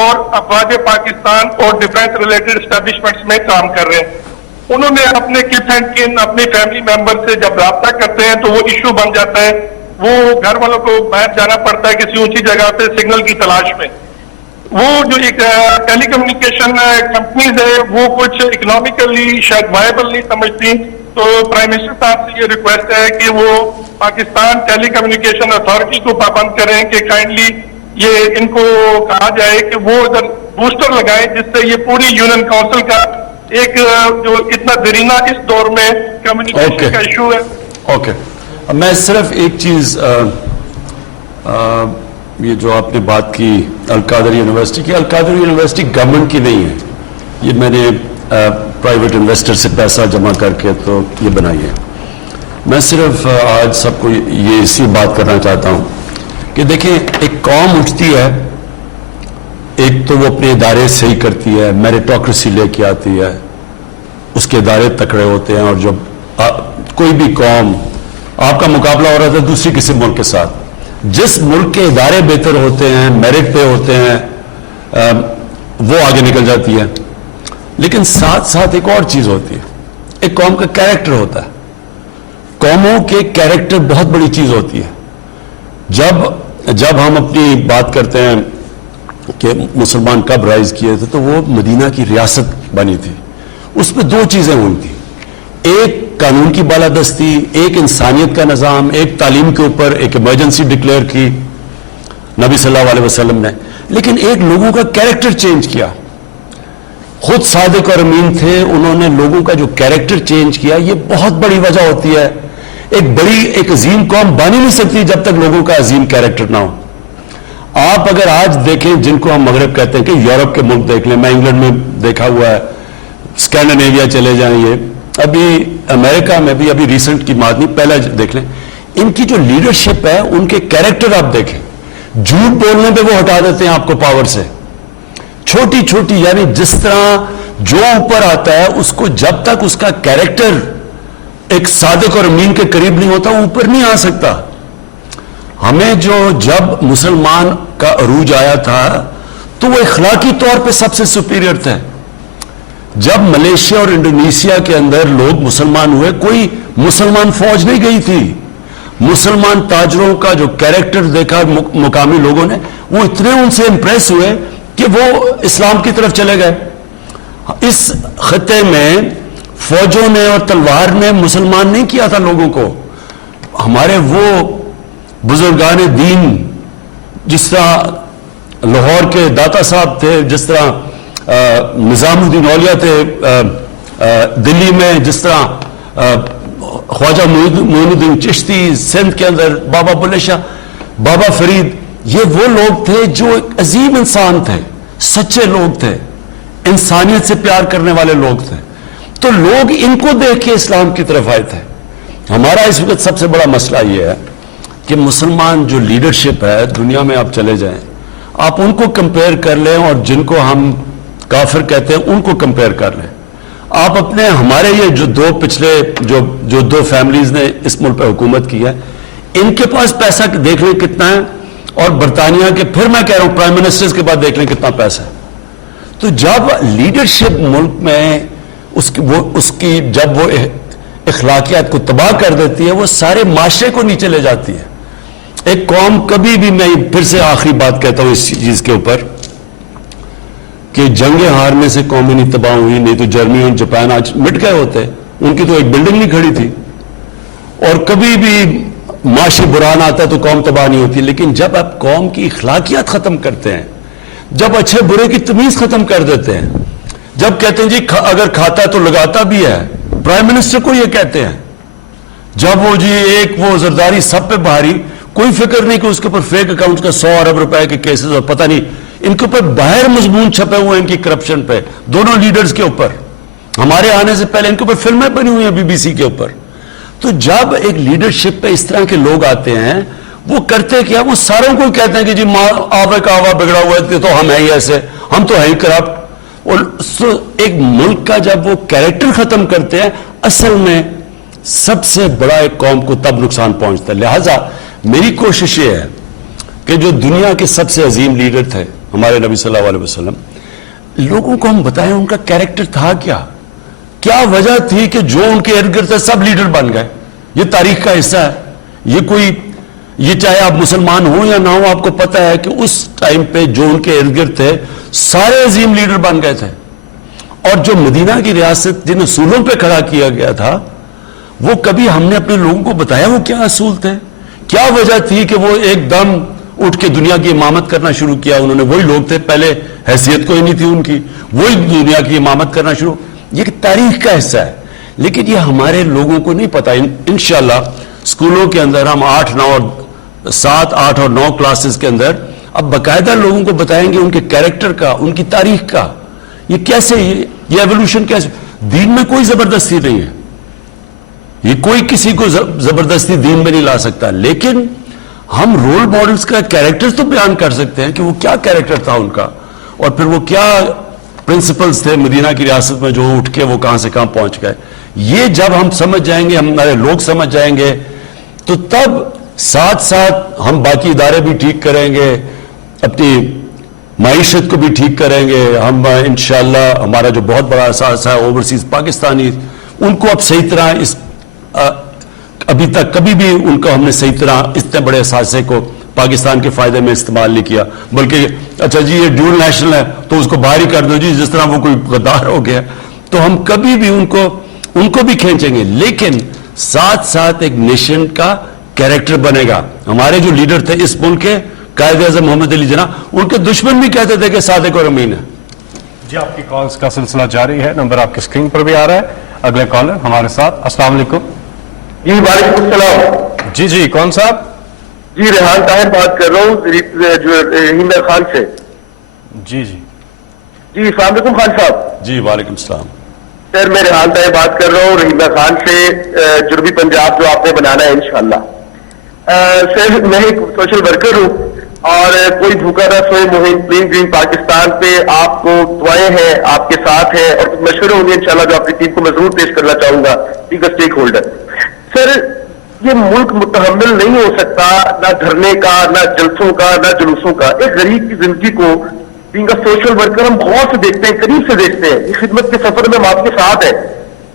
اور افواج پاکستان اور ڈیفینس ریلیٹڈ اسٹیبلشمنٹس میں کام کر رہے ہیں. انہوں نے اپنے کس اینڈ کن, اپنے فیملی ممبر سے جب رابطہ کرتے ہیں تو وہ ایشو بن جاتا ہے, وہ گھر والوں کو باہر جانا پڑتا ہے کسی اونچی جگہ پہ سگنل کی تلاش میں. وہ جو ایک ٹیلی کمیونیکیشن کمپنیز ہے وہ کچھ اکنامیکلی شاید وائبل نہیں سمجھتی, تو پرائم منسٹر صاحب سے یہ ریکویسٹ ہے کہ وہ پاکستان ٹیلی کمیونیکیشن اتھارٹی کو پابند کریں کہ کائنڈلی یہ ان کو کہا جائے کہ وہ ادھر بوسٹر لگائیں, جس سے یہ پوری یونین کونسل کا ایک جو اتنا دیرینہ اس دور میں کمیونیکیشن کا ایشو ہے. اوکے, میں صرف ایک چیز, یہ جو آپ نے بات کی القادر یونیورسٹی کی, القادر یونیورسٹی گورنمنٹ کی نہیں ہے, یہ میں نے پرائیویٹ انویسٹر سے پیسہ جمع کر کے تو یہ بنائی ہے. میں صرف آج سب کو یہ اسی بات کرنا چاہتا ہوں کہ دیکھیں ایک قوم اٹھتی ہے, ایک تو وہ اپنے ادارے صحیح کرتی ہے, میریٹوکریسی لے کے آتی ہے, اس کے ادارے تکڑے ہوتے ہیں, اور جب کوئی بھی قوم آپ کا مقابلہ ہو رہا تھا دوسری کسی ملک کے ساتھ, جس ملک کے ادارے بہتر ہوتے ہیں, میرٹ پہ ہوتے ہیں, وہ آگے نکل جاتی ہے. لیکن ساتھ ساتھ ایک اور چیز ہوتی ہے, ایک قوم کا کیریکٹر ہوتا ہے. قوموں کے کیریکٹر بہت بڑی چیز ہوتی ہے. جب ہم اپنی بات کرتے ہیں کہ مسلمان کب رائز کیے تھے, تو وہ مدینہ کی ریاست بنی تھی. اس میں دو چیزیں ہوئی تھیں, ایک قانون کی بالادستی, ایک انسانیت کا نظام, ایک تعلیم کے اوپر ایک ایمرجنسی ڈکلیئر کی نبی صلی اللہ علیہ وسلم نے, لیکن ایک لوگوں کا کیریکٹر چینج کیا. خود صادق اور امین تھے, انہوں نے لوگوں کا جو کیریکٹر چینج کیا. یہ بہت بڑی وجہ ہوتی ہے. ایک عظیم قوم بن ہی نہیں سکتی جب تک لوگوں کا عظیم کیریکٹر نہ ہو. آپ اگر آج دیکھیں جن کو ہم مغرب کہتے ہیں, کہ یورپ کے ملک دیکھ لیں, میں انگلینڈ میں دیکھا ہوا ہے, اسکینڈینیویا چلے جائیں, یہ ابھی امریکہ میں بھی ابھی ریسنٹ کی بات نہیں، پہلے دیکھ لیں ان کی جو لیڈرشپ ہے، ان کے کیریکٹر آپ دیکھیں، جھوٹ بولنے پہ وہ ہٹا دیتے ہیں آپ کو پاور سے، چھوٹی چھوٹی، یعنی جس طرح جو اوپر آتا ہے اس کو جب تک اس کا کیریکٹر ایک صادق اور امین کے قریب نہیں ہوتا وہ اوپر نہیں آ سکتا. ہمیں جب مسلمان کا عروج آیا تھا تو وہ اخلاقی طور پہ سب سے سپیریئر تھے. جب ملیشیا اور انڈونیشیا کے اندر لوگ مسلمان ہوئے، کوئی مسلمان فوج نہیں گئی تھی. مسلمان تاجروں کا جو کیریکٹر دیکھا مقامی لوگوں نے، وہ اتنے ان سے امپریس ہوئے کہ وہ اسلام کی طرف چلے گئے. اس خطے میں فوجوں نے اور تلوار نے مسلمان نہیں کیا تھا لوگوں کو. ہمارے وہ بزرگان دین جس طرح لاہور کے داتا صاحب تھے، جس طرح نظام الدین اولیاء تھے دلی میں، جس طرح خواجہ معین الدین چشتی سندھ کے اندر، بابا بلے شاہ، بابا فرید، یہ وہ لوگ تھے جو ایک عظیم انسان تھے، سچے لوگ تھے، انسانیت سے پیار کرنے والے لوگ تھے. تو لوگ ان کو دیکھ کے اسلام کی طرف آئے تھے. ہمارا اس وقت سب سے بڑا مسئلہ یہ ہے کہ مسلمان جو لیڈرشپ ہے دنیا میں، آپ چلے جائیں، آپ ان کو کمپیئر کر لیں اور جن کو ہم کافر کہتے ہیں ان کو کمپیئر کر لیں. آپ اپنے ہمارے یہ جو دو پچھلے جو دو فیملیز نے اس ملک پہ حکومت کی ہے، ان کے پاس پیسہ دیکھ لیں کتنا ہے، اور برطانیہ کے، پھر میں کہہ رہا ہوں پرائم منسٹرز کے بعد دیکھ لیں کتنا پیسہ ہے. تو جب لیڈرشپ ملک میں اس کی جب وہ اخلاقیات کو تباہ کر دیتی ہے، وہ سارے معاشرے کو نیچے لے جاتی ہے. ایک قوم کبھی بھی، میں پھر سے آخری بات کہتا ہوں اس چیز کے اوپر، کہ جنگیں ہارنے سے قومیں نہیں تباہ ہوئی، نہیں تو جرمنی اور جاپان آج مٹ گئے ہوتے. ان کی تو ایک بلڈنگ نہیں کھڑی تھی. اور کبھی بھی معاشی بحران آتا ہے تو قوم تباہ نہیں ہوتی. لیکن جب آپ قوم کی اخلاقیات ختم کرتے ہیں، جب اچھے برے کی تمیز ختم کر دیتے ہیں، جب کہتے ہیں جی اگر کھاتا ہے تو لگاتا بھی ہے، پرائم منسٹر کو یہ کہتے ہیں، جب وہ جی ایک وہ زرداری سب پہ بھاری، کوئی فکر نہیں کہ اس کے اوپر فیک اکاؤنٹ کا 100 ارب روپے کے کیسز، اور پتہ نہیں ان کے اوپر باہر مضمون چھپے ہوئے ہیں ان کی کرپشن پہ، دونوں لیڈرز کے اوپر. ہمارے آنے سے پہلے ان کے اوپر فلمیں بنی ہوئی ہیں BBC کے اوپر. تو جب ایک لیڈرشپ پہ اس طرح کے لوگ آتے ہیں، وہ کرتے کیا، وہ ساروں کو کہتے ہیں کہ جی آوے کا آوا بگڑا ہوا ہے تو ہم ہیں ہی ایسے، ہم تو ہیں ہی کرپٹ. اور ایک ملک کا جب وہ کیریکٹر ختم کرتے ہیں، اصل میں سب سے بڑا ایک قوم کو تب نقصان پہنچتا ہے. لہٰذا میری کوشش یہ ہے کہ جو دنیا کے سب سے عظیم لیڈر تھے ہمارے نبی صلی اللہ علیہ وسلم، لوگوں کو ہم بتائیں ان کا کیریکٹر تھا کیا وجہ تھی کہ جو ان کے ارد گرد تھے سب لیڈر بن گئے. یہ تاریخ کا حصہ ہے. یہ چاہے آپ مسلمان ہوں یا نہ ہوں، آپ کو پتہ ہے کہ اس ٹائم پہ جو ان کے ارد گرد تھے سارے عظیم لیڈر بن گئے تھے. اور جو مدینہ کی ریاست جن اصولوں پہ کھڑا کیا گیا تھا، وہ کبھی ہم نے اپنے لوگوں کو بتایا وہ کیا اصول تھے، کیا وجہ تھی کہ وہ ایک دم اٹھ کے دنیا کی امامت کرنا شروع کیا. انہوں نے، وہی لوگ تھے، پہلے حیثیت کوئی نہیں تھی ان کی، وہی دنیا کی امامت کرنا شروع. یہ تاریخ کا حصہ ہے، لیکن یہ ہمارے لوگوں کو نہیں پتا. انشاءاللہ اسکولوں کے اندر ہم 7، 8 اور 9 کلاسز کے اندر اب باقاعدہ لوگوں کو بتائیں گے ان کے کیریکٹر کا، ان کی تاریخ کا، یہ کیسے، یہ ایولیوشن کیسے. دین میں کوئی زبردستی نہیں ہے، یہ کوئی کسی کو زبردستی دین میں نہیں لا سکتا. لیکن ہم رول ماڈلز کا کیریکٹر تو بیان کر سکتے ہیں کہ وہ کیا کیریکٹر تھا ان کا، اور پھر وہ کیا پرنسپلز تھے مدینہ کی ریاست میں جو اٹھ کے وہ کہاں سے کہاں پہنچ گئے. یہ جب ہم سمجھ جائیں گے، ہمارے لوگ سمجھ جائیں گے، تو تب ساتھ ساتھ ہم باقی ادارے بھی ٹھیک کریں گے، اپنی معیشت کو بھی ٹھیک کریں گے. ہم انشاءاللہ ہمارا جو بہت بڑا احساس ہے اوورسیز پاکستانی، ان کو اب صحیح طرح ابھی تک کبھی بھی ان کو ہم نے صحیح طرح اتنے بڑے اثاثے کو پاکستان کے فائدے میں استعمال نہیں کیا، بلکہ اچھا جی یہ ڈیول نیشنل ہے تو اس کو باہر ہی کر دو جی، جس طرح وہ کوئی غدار ہو گیا. تو ہم کبھی بھی ان کو بھی کھینچیں گے، لیکن ساتھ ساتھ ایک نیشن کا کیریکٹر بنے گا. ہمارے جو لیڈر تھے اس ملک کے، قائد اعظم محمد علی جناح، ان کے دشمن بھی کہتے تھے کہ صادق اور امین ہے. جی آپ کی کالز کا سلسلہ جاری ہے، نمبر آپ کی اسکرین پر بھی آ رہا ہے. اگلے کالر ہمارے ساتھ. السلام علیکم. جی وعلیکم السلام. جی کون صاحب؟ جی ریحان طاہر بات کر رہا ہوں جو ہند خان سے. جی السلام علیکم خان صاحب. جی وعلیکم السلام. سر میں ریحان طاہر بات کر رہا ہوں رحیمہ خان سے، جنوبی پنجاب جو آپ نے بنانا ہے انشاءاللہ. سر میں ایک سوشل ورکر ہوں اور کوئی بھوکا نہ سوئے مہم کلین گرین پاکستان پہ آپ کو دعائیں ہیں، آپ کے ساتھ ہیں اور کچھ مشورے ہوں گے انشاءاللہ جو آپ کی ٹیم کو میں ضرور پیش کرنا چاہوں گا دیگر اسٹیک ہولڈر. سر یہ ملک متحمل نہیں ہو سکتا نہ دھرنے کا، نہ جلسوں کا، نہ جلوسوں کا. ایک غریب کی زندگی کو بینگ اے سوشل ورکر ہم بہت سے دیکھتے ہیں، قریب سے دیکھتے ہیں، یہ خدمت کے سفر میں ہم آپ کے ساتھ ہیں،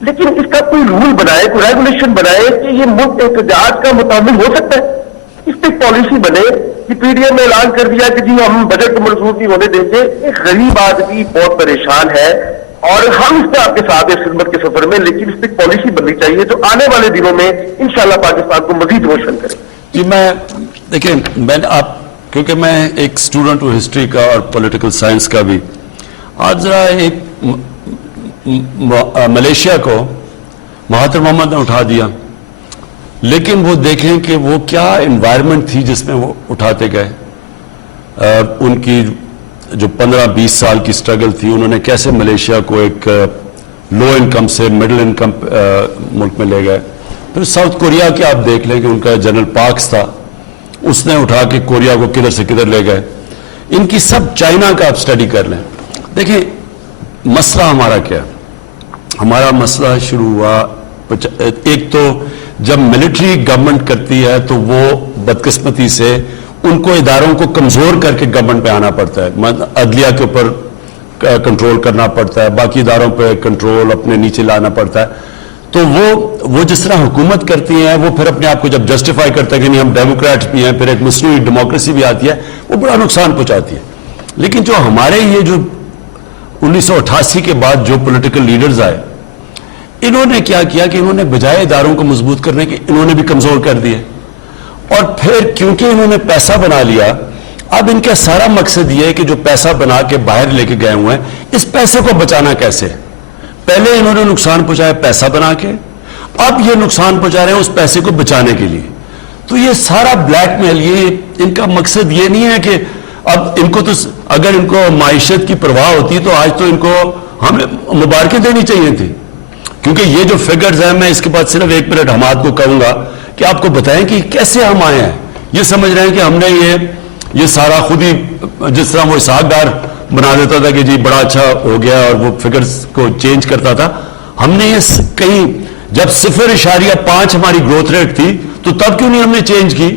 لیکن اس کا کوئی رول بنائے، کوئی ریگولیشن بنائے کہ یہ ملک احتجاج کا متحمل ہو سکتا ہے. اس پہ پالیسی بنے کہ پی ڈی ایم نے اعلان کر دیا کہ جی ہم بجٹ کو منظور نہیں ہونے دیں گے. ایک غریب آدمی بہت پریشان ہے اور ہم اس پہ آپ کے ساتھ ہیں خدمت کے سفر میں، لیکن اس پہ پالیسی بننی چاہیے جو آنے والے دنوں میں انشاءاللہ پاکستان کو مزید روشن کرے. جی میں دیکھیں، آپ کیونکہ میں ایک اسٹوڈنٹ ہوں ہسٹری کا اور پولیٹیکل سائنس کا بھی، آج ذرا ایک ملیشیا کو مہاتر محمد نے اٹھا دیا، لیکن وہ دیکھیں کہ وہ کیا انوائرمنٹ تھی جس میں وہ اٹھاتے گئے. ان کی جو 15-20 سال کی سٹرگل تھی، انہوں نے کیسے ملیشیا کو ایک لو انکم سے مڈل انکم ملک میں لے گئے. پھر ساؤتھ کوریا کے آپ دیکھ لیں کہ ان کا جنرل پارکس تھا، اس نے اٹھا کے کوریا کو کدھر سے کدھر لے گئے. ان کی سب چائنا کا آپ سٹڈی کر لیں. دیکھیں مسئلہ ہمارا کیا، ہمارا مسئلہ شروع ہوا ایک تو جب ملٹری گورنمنٹ کرتی ہے تو وہ بدقسمتی سے ان کو اداروں کو کمزور کر کے گورنمنٹ پہ آنا پڑتا ہے. عدلیہ کے اوپر کنٹرول کرنا پڑتا ہے، باقی اداروں پہ کنٹرول اپنے نیچے لانا پڑتا ہے. تو وہ جس طرح حکومت کرتی ہیں وہ پھر اپنے آپ کو جب جسٹیفائی کرتا ہے کہ نہیں ہم ڈیموکریٹس بھی ہیں، پھر ایک مصنوعی ڈیموکریسی بھی آتی ہے، وہ بڑا نقصان پہنچاتی ہے. لیکن جو ہمارے یہ جو 1988 کے بعد جو پولیٹیکل لیڈرز آئے، انہوں نے کیا کیا کہ انہوں نے بجائے اداروں کو مضبوط کرنے کے انہوں نے بھی کمزور کر دیے. اور پھر کیونکہ انہوں نے پیسہ بنا لیا، اب ان کا سارا مقصد یہ ہے کہ جو پیسہ بنا کے باہر لے کے گئے ہوئے ہیں، اس پیسے کو بچانا کیسے. پہلے انہوں نے نقصان پہنچایا پیسہ بنا کے، اب یہ نقصان پہنچا رہے ہیں اس پیسے کو بچانے کے لیے. تو یہ سارا بلیک میل، یہ ان کا مقصد یہ نہیں ہے کہ اب ان کو تو اگر ان کو معیشت کی پرواہ ہوتی تو آج تو ان کو ہمیں مبارکیں دینی چاہیے تھی. کیونکہ یہ جو فگرز ہیں، میں اس کے بعد صرف 1 منٹ حماد کو کہوں گا کہ آپ کو بتائیں کہ کیسے ہم آئے ہیں. یہ سمجھ رہے ہیں کہ ہم نے یہ سارا خود ہی، جس طرح وہ اسحاق ڈار بنا دیتا تھا کہ جی بڑا اچھا ہو گیا اور وہ فگرز کو چینج کرتا تھا، ہم نے یہ کہیں جب 0.5 ہماری گروتھ ریٹ تھی تو تب کیوں نہیں ہم نے چینج کی؟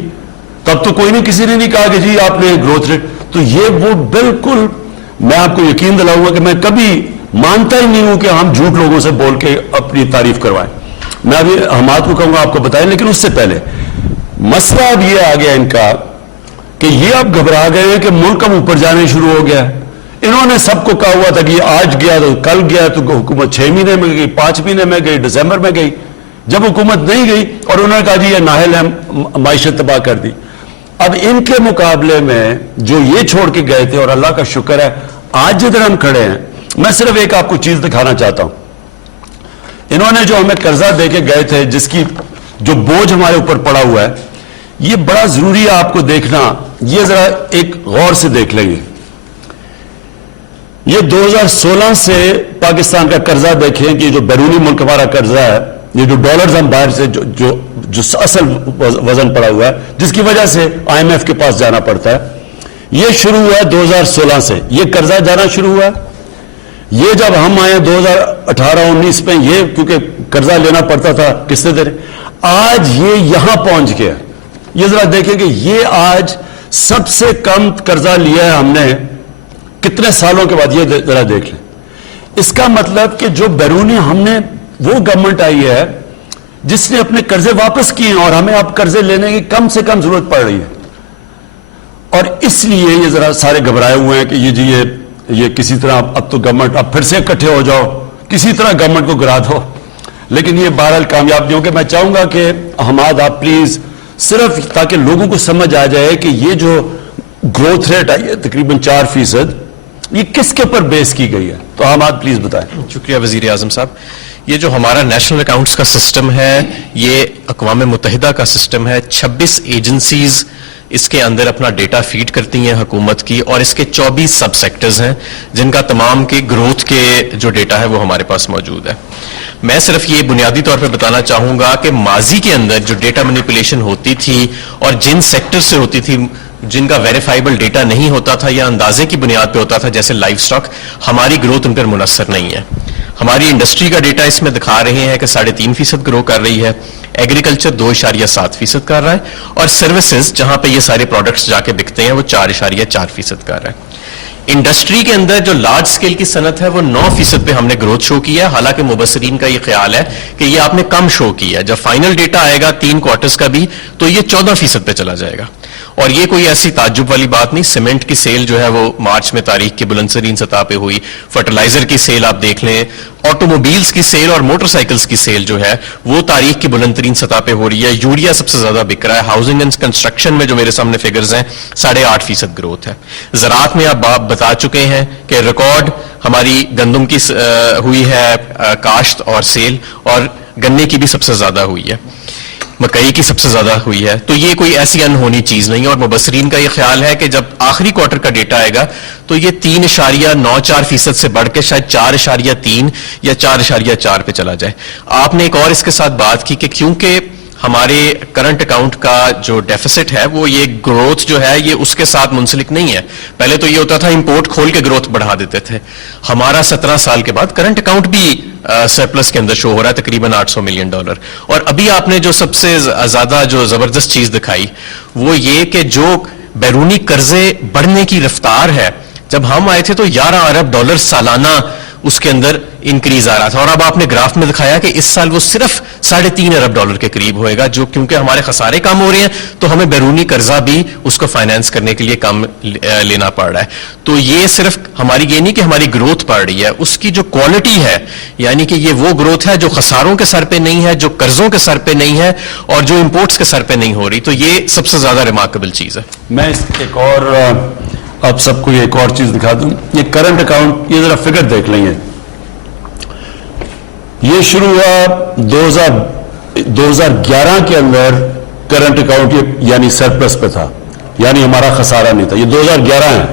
تب تو کوئی نہیں، کسی نے نہیں کہا کہ جی آپ نے گروتھ ریٹ. تو یہ وہ بالکل میں آپ کو یقین دلاؤں گا کہ میں کبھی مانتا ہی نہیں ہوں کہ ہم جھوٹ لوگوں سے بول کے اپنی تعریف کروائیں. میں ابھی حماد کو کہوں گا آپ کو بتائیں، لیکن اس سے پہلے مسئلہ اب یہ آ گیا ان کا کہ یہ اب گھبرا گئے ہیں کہ ملک اب اوپر جانے شروع ہو گیا. انہوں نے سب کو کہا ہوا تھا کہ یہ آج گیا تو کل گیا، تو حکومت 6 مہینے میں گئی، 5 مہینے میں گئی، دسمبر میں گئی. جب حکومت نہیں گئی اور انہوں نے کہا جی یہ نااہل ہے، معیشت تباہ کر دی. اب ان کے مقابلے میں جو یہ چھوڑ کے گئے تھے، اور اللہ کا شکر ہے آج جدھر ہم کھڑے ہیں، میں صرف ایک آپ کو چیز دکھانا چاہتا ہوں. انہوں نے جو ہمیں قرضہ دے کے گئے تھے، جس کی جو بوجھ ہمارے اوپر پڑا ہوا ہے، یہ بڑا ضروری ہے آپ کو دیکھنا. یہ ذرا ایک غور سے دیکھ لیں گے. یہ 2016 سے پاکستان کا قرضہ دیکھیں کہ جو بیرونی ملک ہمارا قرضہ ہے، یہ جو ڈالرز ہم باہر سے جو اصل وزن پڑا ہوا ہے، جس کی وجہ سے IMF کے پاس جانا پڑتا ہے، یہ شروع ہوا ہے 2016 سے. یہ قرضہ جانا شروع ہوا ہے. یہ جب ہم آئے 2018-19 میں، یہ کیونکہ قرضہ لینا پڑتا تھا کس نے دے رہے، آج یہ یہاں پہنچ گیا. یہ ذرا دیکھیں کہ یہ آج سب سے کم قرضہ لیا ہے ہم نے کتنے سالوں کے بعد. یہ ذرا دیکھ لیں. اس کا مطلب کہ جو بیرونی ہم نے، وہ گورنمنٹ آئی ہے جس نے اپنے قرضے واپس کیے ہیں، اور ہمیں اب قرضے لینے کی کم سے کم ضرورت پڑ رہی ہے. اور اس لیے یہ ذرا سارے گھبرائے ہوئے ہیں کہ یہ جی یہ کسی طرح اب تو گورنمنٹ اب پھر سے اکٹھے ہو جاؤ، کسی طرح گورنمنٹ کو گرا دو. لیکن یہ بہرحال کامیاب نہیں ہوگا. میں چاہوں گا کہ حماد آپ پلیز صرف تاکہ لوگوں کو سمجھ آ جائے کہ یہ جو گروتھ ریٹ آئی ہے تقریباً 4%، یہ کس کے اوپر بیس کی گئی ہے. تو حماد پلیز بتائیں. شکریہ وزیر اعظم صاحب. یہ جو ہمارا نیشنل اکاؤنٹس کا سسٹم ہے، یہ اقوام متحدہ کا سسٹم ہے. 26 ایجنسیز اس کے اندر اپنا ڈیٹا فیڈ کرتی ہیں حکومت کی, اور اس کے 24 سب سیکٹرز ہیں جن کا تمام کے گروتھ کے جو ڈیٹا ہے وہ ہمارے پاس موجود ہے. میں صرف یہ بنیادی طور پہ بتانا چاہوں گا کہ ماضی کے اندر جو ڈیٹا مینیپولیشن ہوتی تھی اور جن سیکٹر سے ہوتی تھی جن کا ویریفائبل ڈیٹا نہیں ہوتا تھا یا اندازے کی بنیاد پہ ہوتا تھا, جیسے لائف سٹاک, ہماری گروتھ ان پر منحصر نہیں ہے. ہماری انڈسٹری کا ڈیٹا اس میں دکھا رہے ہیں کہ 3.5% گرو کر رہی ہے, ایگریکلچر 2.7% کر رہا ہے, اور سروسز جہاں پہ یہ سارے پروڈکٹس جا کے بکتے ہیں وہ 4.4% کر رہا ہے. انڈسٹری کے اندر جو لارج سکیل کی صنعت ہے وہ 9% پہ ہم نے گروتھ شو کیا ہے, حالانکہ مبصرین کا یہ خیال ہے کہ یہ آپ نے کم شو کیا ہے. جب فائنل ڈیٹا آئے گا 3 کوارٹرز کا بھی تو یہ 14% پہ چلا جائے گا, اور یہ کوئی ایسی تعجب والی بات نہیں. سیمنٹ کی سیل جو ہے وہ مارچ میں تاریخ کی بلندترین سطح پہ ہوئی, فرٹیلائزر کی سیل آپ دیکھ لیں, آٹوموبیلز کی سیل اور موٹر سائیکلز کی سیل جو ہے وہ تاریخ کی بلندترین سطح پہ ہو رہی ہے. یوریا سب سے زیادہ بک رہا ہے. ہاؤسنگ اینڈ کنسٹرکشن میں جو میرے سامنے فگرز ہیں 8.5% گروتھ ہے. زراعت میں آپ بتا چکے ہیں کہ ریکارڈ ہماری گندم کی ہوئی ہے کاشت اور سیل, اور گنے کی بھی سب سے زیادہ ہوئی ہے, مکئی کی سب سے زیادہ ہوئی ہے. تو یہ کوئی ایسی انہونی چیز نہیں ہے, اور مبصرین کا یہ خیال ہے کہ جب آخری کوارٹر کا ڈیٹا آئے گا تو یہ 3.94% سے بڑھ کے شاید 4.3 یا 4.4 پہ چلا جائے. آپ نے ایک اور اس کے ساتھ بات کی کہ کیونکہ ہمارے کرنٹ اکاؤنٹ کا جو ڈیفیسٹ ہے وہ یہ گروتھ جو ہے یہ اس کے ساتھ منسلک نہیں ہے. پہلے تو یہ ہوتا تھا امپورٹ کھول کے گروتھ بڑھا دیتے تھے. ہمارا 17 سال کے بعد کرنٹ اکاؤنٹ بھی سرپلس کے اندر شو ہو رہا ہے تقریباً $800 ملین. اور ابھی آپ نے جو سب سے زیادہ جو زبردست چیز دکھائی وہ یہ کہ جو بیرونی قرضے بڑھنے کی رفتار ہے, جب ہم آئے تھے تو $11 ارب سالانہ اس کے اندر انکریز آ رہا تھا, اور اب آپ نے گراف میں دکھایا کہ اس سال وہ صرف $3.5 ارب کے قریب ہوئے گا, جو کیونکہ ہمارے خسارے کم ہو رہے ہیں تو ہمیں بیرونی قرضہ بھی اس کو فائنینس کرنے کے لیے کم لینا پڑ رہا ہے. تو یہ صرف ہماری یہ نہیں کہ ہماری گروتھ بڑھ رہی ہے, اس کی جو کوالٹی ہے, یعنی کہ یہ وہ گروتھ ہے جو خساروں کے سر پہ نہیں ہے, جو قرضوں کے سر پہ نہیں ہے, اور جو امپورٹس کے سر پہ نہیں ہو رہی. تو یہ سب سے زیادہ ریمارکیبل چیز ہے. میں اس ایک اور آپ سب کو ایک اور چیز دکھا دوں. یہ کرنٹ اکاؤنٹ, یہ ذرا فگر دیکھ لیں. یہ شروع ہوا 2011 کے اندر کرنٹ اکاؤنٹ یعنی سرپلس پہ تھا, یعنی ہمارا خسارہ نہیں تھا. یہ 2011 ہے.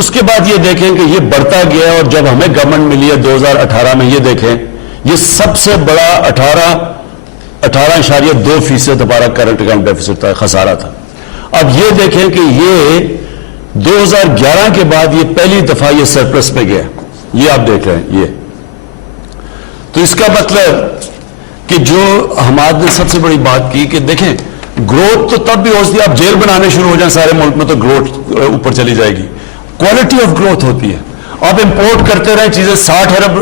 اس کے بعد یہ دیکھیں کہ یہ بڑھتا گیا, اور جب ہمیں گورنمنٹ ملی ہے 2018 میں, یہ دیکھیں یہ سب سے بڑا 18.2% ہمارا کرنٹ اکاؤنٹ ڈیفیسٹ تھا, خسارہ تھا. اب یہ دیکھیں کہ یہ 2011 کے بعد یہ پہلی دفعہ یہ سرپلس میں گیا. یہ آپ دیکھ رہے ہیں. یہ تو اس کا مطلب کہ جو ہمارے نے سب سے بڑی بات کی کہ دیکھیں گروتھ تو تب بھی ہو سکتی ہے, آپ جیل بنانے شروع ہو جائیں سارے ملک میں تو گروتھ اوپر چلی جائے گی. کوالٹی آف گروتھ ہوتی ہے. آپ امپورٹ کرتے رہیں چیزیں, $60 ارب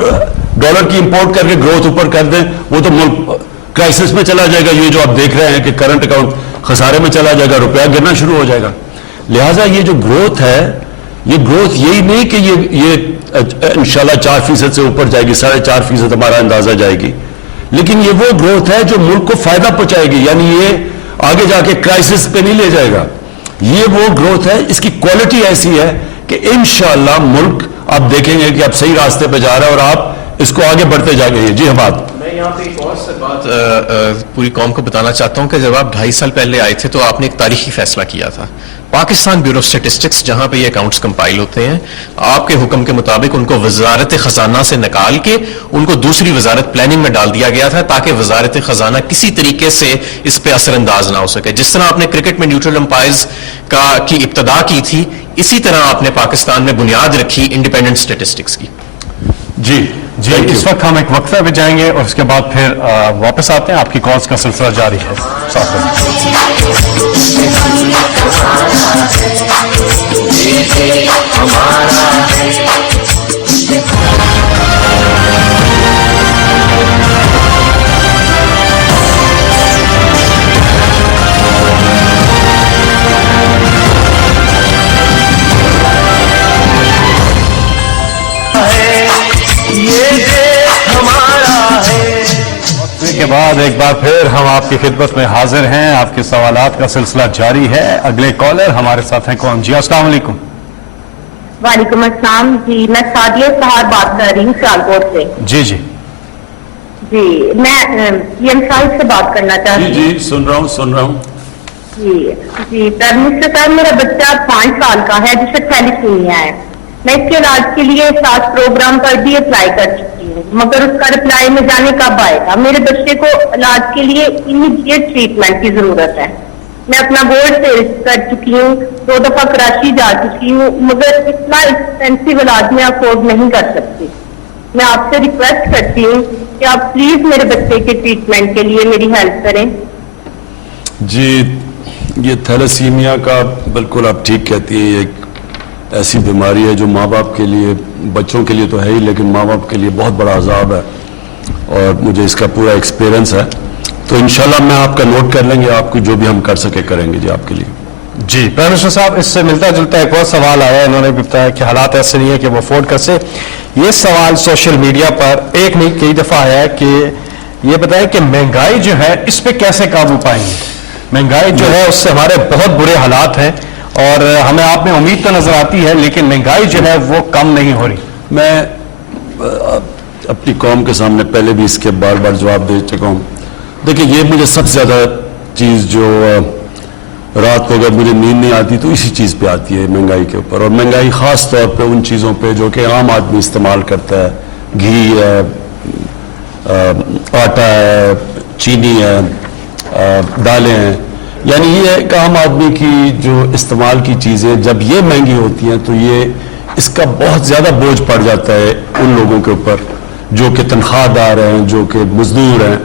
کی امپورٹ کر کے گروتھ اوپر کر دیں, وہ تو ملک کرائسس میں چلا جائے گا. یہ جو آپ دیکھ رہے ہیں کہ کرنٹ اکاؤنٹ خسارے میں چلا جائے گا, روپیہ گرنا شروع ہو جائے گا. لہٰذا یہ جو گروتھ ہے, یہ گروتھ یہی نہیں کہ یہ انشاءاللہ 4% سے اوپر جائے گی, 4.5% ہمارا اندازہ جائے گی, لیکن یہ وہ گروتھ ہے جو ملک کو فائدہ پہنچائے گی. یعنی یہ آگے جا کے کرائسس پہ نہیں لے جائے گا. یہ وہ گروتھ ہے, اس کی کوالٹی ایسی ہے کہ انشاءاللہ ملک آپ دیکھیں گے کہ آپ صحیح راستے پہ جا رہا ہے اور آپ اس کو آگے بڑھتے جائیں گے. جی حماد. میں یہاں پہ ایک اور بات پوری قوم کو بتانا چاہتا ہوں کہ جب آپ 2.5 سال پہلے آئے تھے تو آپ نے ایک تاریخی فیصلہ کیا تھا. پاکستان بیورو اسٹیٹسٹکس جہاں پہ یہ اکاؤنٹس کمپائل ہوتے ہیں, آپ کے حکم کے مطابق ان کو وزارت خزانہ سے نکال کے ان کو دوسری وزارت پلاننگ میں ڈال دیا گیا تھا تاکہ وزارت خزانہ کسی طریقے سے اس پہ اثر انداز نہ ہو سکے. جس طرح آپ نے کرکٹ میں نیوٹرل امپائرز کی ابتدا کی تھی, اسی طرح آپ نے پاکستان میں بنیاد رکھی انڈیپینڈنٹ اسٹیٹسٹکس کی. جی اس وقت ہم ایک وقفہ پہ جائیں گے اور اس کے بعد پھر واپس آتے ہیں. آپ کی کالز کا سلسلہ جاری ہے. کے بعد ایک بار پھر ہم آپ کی خدمت میں حاضر ہیں. آپ کے سوالات کا سلسلہ جاری ہے. اگلے کالر ہمارے ساتھ ہیں. کون؟ جی السلام علیکم. وعلیکم السلام. جی میں سعدیہ سہار بات کر رہی ہوں سیالکوٹ سے. جی میں پی ایم صاحب سے بات کرنا چاہتی ہوں. جی سن رہا ہوں. جی پر مجھ سے میرا بچہ 5 سال کا ہے جسے تھیلیسیمیا ہے. میں اس کے علاج کے لیے ساتھ پروگرام پر بھی اپلائی کر چکی ہوں مگر اس کا رپلائی میں جانے کب آئے گا. میرے بچے کو علاج کے لیے امیڈیٹ ٹریٹمنٹ کی ضرورت ہے. میں اپنا بورڈ فیل کر چکی ہوں, 2 دفعہ کراچی جا چکی ہوں مگر اتنا ایکسپینسو علاج میں افورڈ نہیں کر سکتی. میں آپ سے ریکویسٹ کرتی ہوں کہ آپ پلیز میرے بچے کے ٹریٹمنٹ کے لیے میری ہیلپ کریں. جی یہ تھیلیسیمیا کا بالکل آپ ٹھیک کہتی ہیں, یہ ایک ایسی بیماری ہے جو ماں باپ کے لیے, بچوں کے لیے تو ہے ہی لیکن ماں باپ کے لیے بہت بڑا عذاب ہے اور مجھے اس کا پورا ایکسپیرینس ہے. تو انشاءاللہ میں آپ کا نوٹ کر لیں گے, آپ کو جو بھی ہم کر سکے کریں گے جی آپ کے لیے. جی پرائم منسٹر صاحب, اس سے ملتا جلتا ایک اور سوال آیا ہے. انہوں نے بھی بتایا کہ حالات ایسے نہیں ہے کہ وہ افورڈ کر سے. یہ سوال سوشل میڈیا پر ایک نہیں کئی دفعہ آیا ہے کہ یہ بتائیں کہ مہنگائی جو ہے اس پہ کیسے قابو پائیں گے. مہنگائی جو ہے اس سے ہمارے بہت برے حالات ہیں اور ہمیں آپ میں امید تو نظر آتی ہے لیکن مہنگائی جو ہے وہ کم نہیں ہو رہی. میں اپنی قوم کے سامنے پہلے بھی اس کے بار بار جواب دے چکا ہوں. دیکھیں یہ مجھے سب سے زیادہ چیز جو رات کو اگر مجھے نیند نہیں آتی تو اسی چیز پہ آتی ہے, مہنگائی کے اوپر. اور مہنگائی خاص طور پہ ان چیزوں پہ جو کہ عام آدمی استعمال کرتا ہے, گھی ہے, آٹا ہے, چینی ہے, دالیں ہیں, یعنی یہ ایک عام آدمی کی جو استعمال کی چیزیں جب یہ مہنگی ہوتی ہیں تو یہ اس کا بہت زیادہ بوجھ پڑ جاتا ہے ان لوگوں کے اوپر جو کہ تنخواہ دار ہیں, جو کہ مزدور ہیں.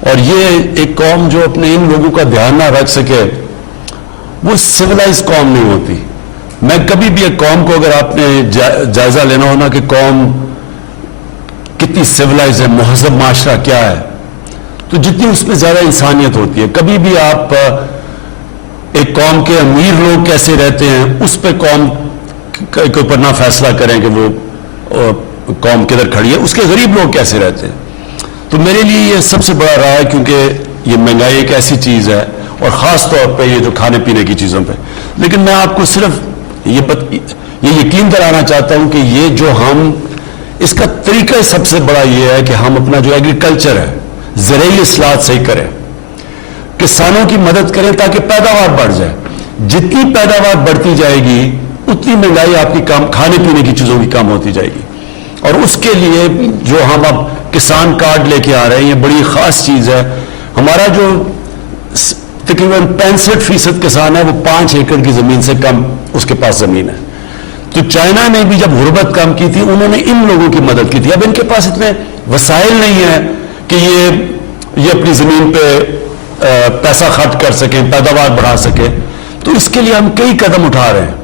اور یہ ایک قوم جو اپنے ان لوگوں کا دھیان نہ رکھ سکے وہ سویلائز قوم نہیں ہوتی. میں کبھی بھی ایک قوم کو اگر آپ نے جائزہ لینا ہونا کہ قوم کتنی سویلائز ہے, مہذب معاشرہ کیا ہے, تو جتنی اس میں زیادہ انسانیت ہوتی ہے. کبھی بھی آپ ایک قوم کے امیر لوگ کیسے رہتے ہیں اس پہ قوم کے اوپر نہ فیصلہ کریں کہ وہ قوم کدھر کھڑی ہے, اس کے غریب لوگ کیسے رہتے ہیں. تو میرے لیے یہ سب سے بڑا راہ ہے کیونکہ یہ مہنگائی ایک ایسی چیز ہے اور خاص طور پہ یہ جو کھانے پینے کی چیزوں پہ. لیکن میں آپ کو صرف یہ یقین دلانا چاہتا ہوں کہ یہ جو ہم اس کا طریقہ سب سے بڑا یہ ہے کہ ہم اپنا جو ایگریکلچر ہے زرعی اصلاحات صحیح کریں, کسانوں کی مدد کریں تاکہ پیداوار بڑھ جائے. جتنی پیداوار بڑھتی جائے گی اتنی مہنگائی آپ کی کم, کھانے پینے کی چیزوں کی کم ہوتی جائے گی. اور اس کے لیے جو ہم اب کسان کارڈ لے کے آ رہے ہیں یہ بڑی خاص چیز ہے. ہمارا جو تقریباً 65% کسان ہے وہ 5 ایکڑ کی زمین سے کم اس کے پاس زمین ہے. تو چائنا نے بھی جب غربت کم کی تھی انہوں نے ان لوگوں کی مدد کی تھی. اب ان کے پاس اتنے وسائل نہیں ہیں کہ یہ اپنی زمین پہ پیسہ خرچ کر سکیں, پیداوار بڑھا سکیں. تو اس کے لیے ہم کئی قدم اٹھا رہے ہیں.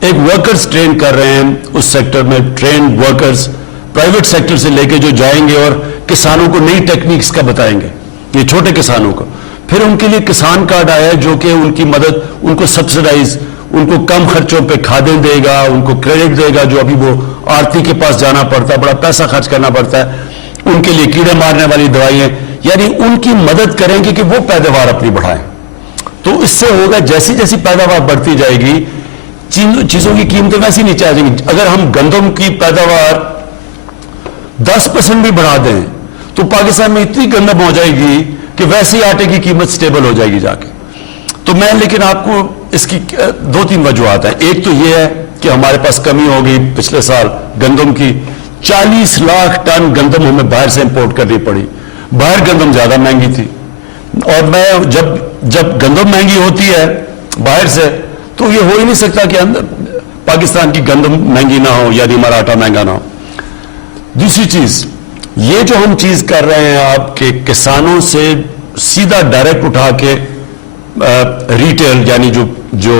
ایک ورکرز ٹرین کر رہے ہیں اس سیکٹر میں, ٹرینڈ ورکرز پرائیویٹ سیکٹر سے لے کے جو جائیں گے اور کسانوں کو نئی ٹیکنیکس کا بتائیں گے, یہ چھوٹے کسانوں کو. پھر ان کے لیے کسان کارڈ آیا ہے جو کہ ان کی مدد, ان کو سبسڈائز, ان کو کم خرچوں پہ کھادیں دے گا, ان کو کریڈٹ دے گا جو ابھی وہ آرتی کے پاس جانا پڑتا ہے, بڑا پیسہ خرچ کرنا پڑتا ہے. ان کے لیے کیڑے مارنے والی دوائیں, یعنی ان کی مدد کریں گے کہ وہ پیداوار اپنی بڑھائیں. تو اس سے ہوگا جیسی جیسی پیداوار بڑھتی جائے گی چیزوں کی قیمتیں ویسی نیچے آ جائیں گی. اگر ہم گندم کی پیداوار 10% بھی بڑھا دیں تو پاکستان میں اتنی گندم ہو جائے گی کہ ویسے ہی آٹے کی قیمت سٹیبل ہو جائے گی جا کے. تو میں لیکن آپ کو اس کی 2-3 وجوہات ہیں. ایک تو یہ ہے کہ ہمارے پاس کمی ہو گئی پچھلے سال گندم کی, 40 لاکھ ٹن گندم ہمیں باہر سے امپورٹ کرنی پڑی. باہر گندم زیادہ مہنگی تھی اور میں جب گندم مہنگی ہوتی ہے باہر سے تو یہ ہو ہی نہیں سکتا کہ پاکستان کی گندم مہنگی نہ ہو یعنی ہمارا آٹا مہنگا نہ ہو. دوسری چیز یہ جو ہم چیز کر رہے ہیں آپ کے کسانوں سے سیدھا ڈائریکٹ اٹھا کے ریٹیل یعنی جو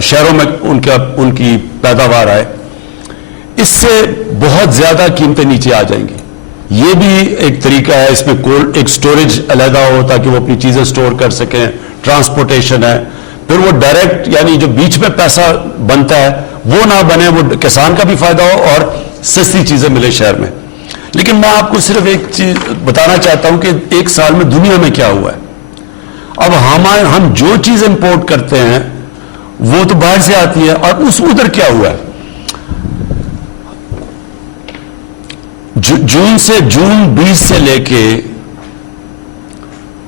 شہروں میں ان کی پیداوار آئے, اس سے بہت زیادہ قیمتیں نیچے آ جائیں گی. یہ بھی ایک طریقہ ہے. اس میں ایک سٹوریج علیحدہ ہو تاکہ وہ اپنی چیزیں سٹور کر سکیں, ٹرانسپورٹیشن ہے. پھر وہ ڈائریکٹ یعنی جو بیچ میں پیسہ بنتا ہے وہ نہ بنے, وہ کسان کا بھی فائدہ ہو اور سستی چیزیں ملے شہر میں. لیکن میں آپ کو صرف ایک چیز بتانا چاہتا ہوں کہ 1 سال میں دنیا میں کیا ہوا ہے. اب ہم جو چیز امپورٹ کرتے ہیں وہ تو باہر سے آتی ہے اور ادھر کیا ہوا ہے. جون 20 سے لے کے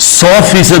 100%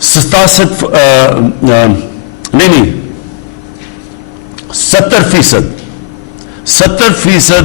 70%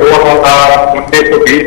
2019-20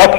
10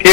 6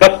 10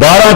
12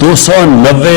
290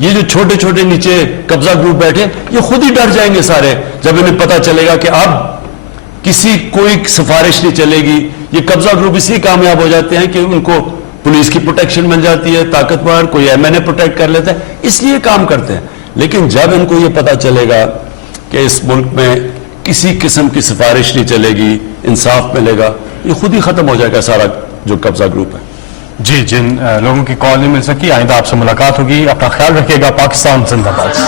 یہ جو چھوٹے چھوٹے نیچے قبضہ گروپ بیٹھے یہ خود ہی ڈر جائیں گے سارے جب انہیں پتا چلے گا کہ اب کسی کوئی سفارش نہیں چلے گی. یہ قبضہ گروپ اس لیے کامیاب ہو جاتے ہیں کہ ان کو پولیس کی پروٹیکشن مل جاتی ہے, طاقتور کوئی ایم این اے پروٹیکٹ کر لیتا ہے, اس لیے کام کرتے ہیں. لیکن جب ان کو یہ پتا چلے گا کہ اس ملک میں کسی قسم کی سفارش نہیں چلے گی, انصاف ملے گا, یہ خود ہی ختم ہو جائے گا سارا جو قبضہ گروپ ہے. جی, جن لوگوں کی کال نہیں مل سکی, آئندہ آپ سے ملاقات ہوگی. اپنا خیال رکھیے گا. پاکستان زندہ باد.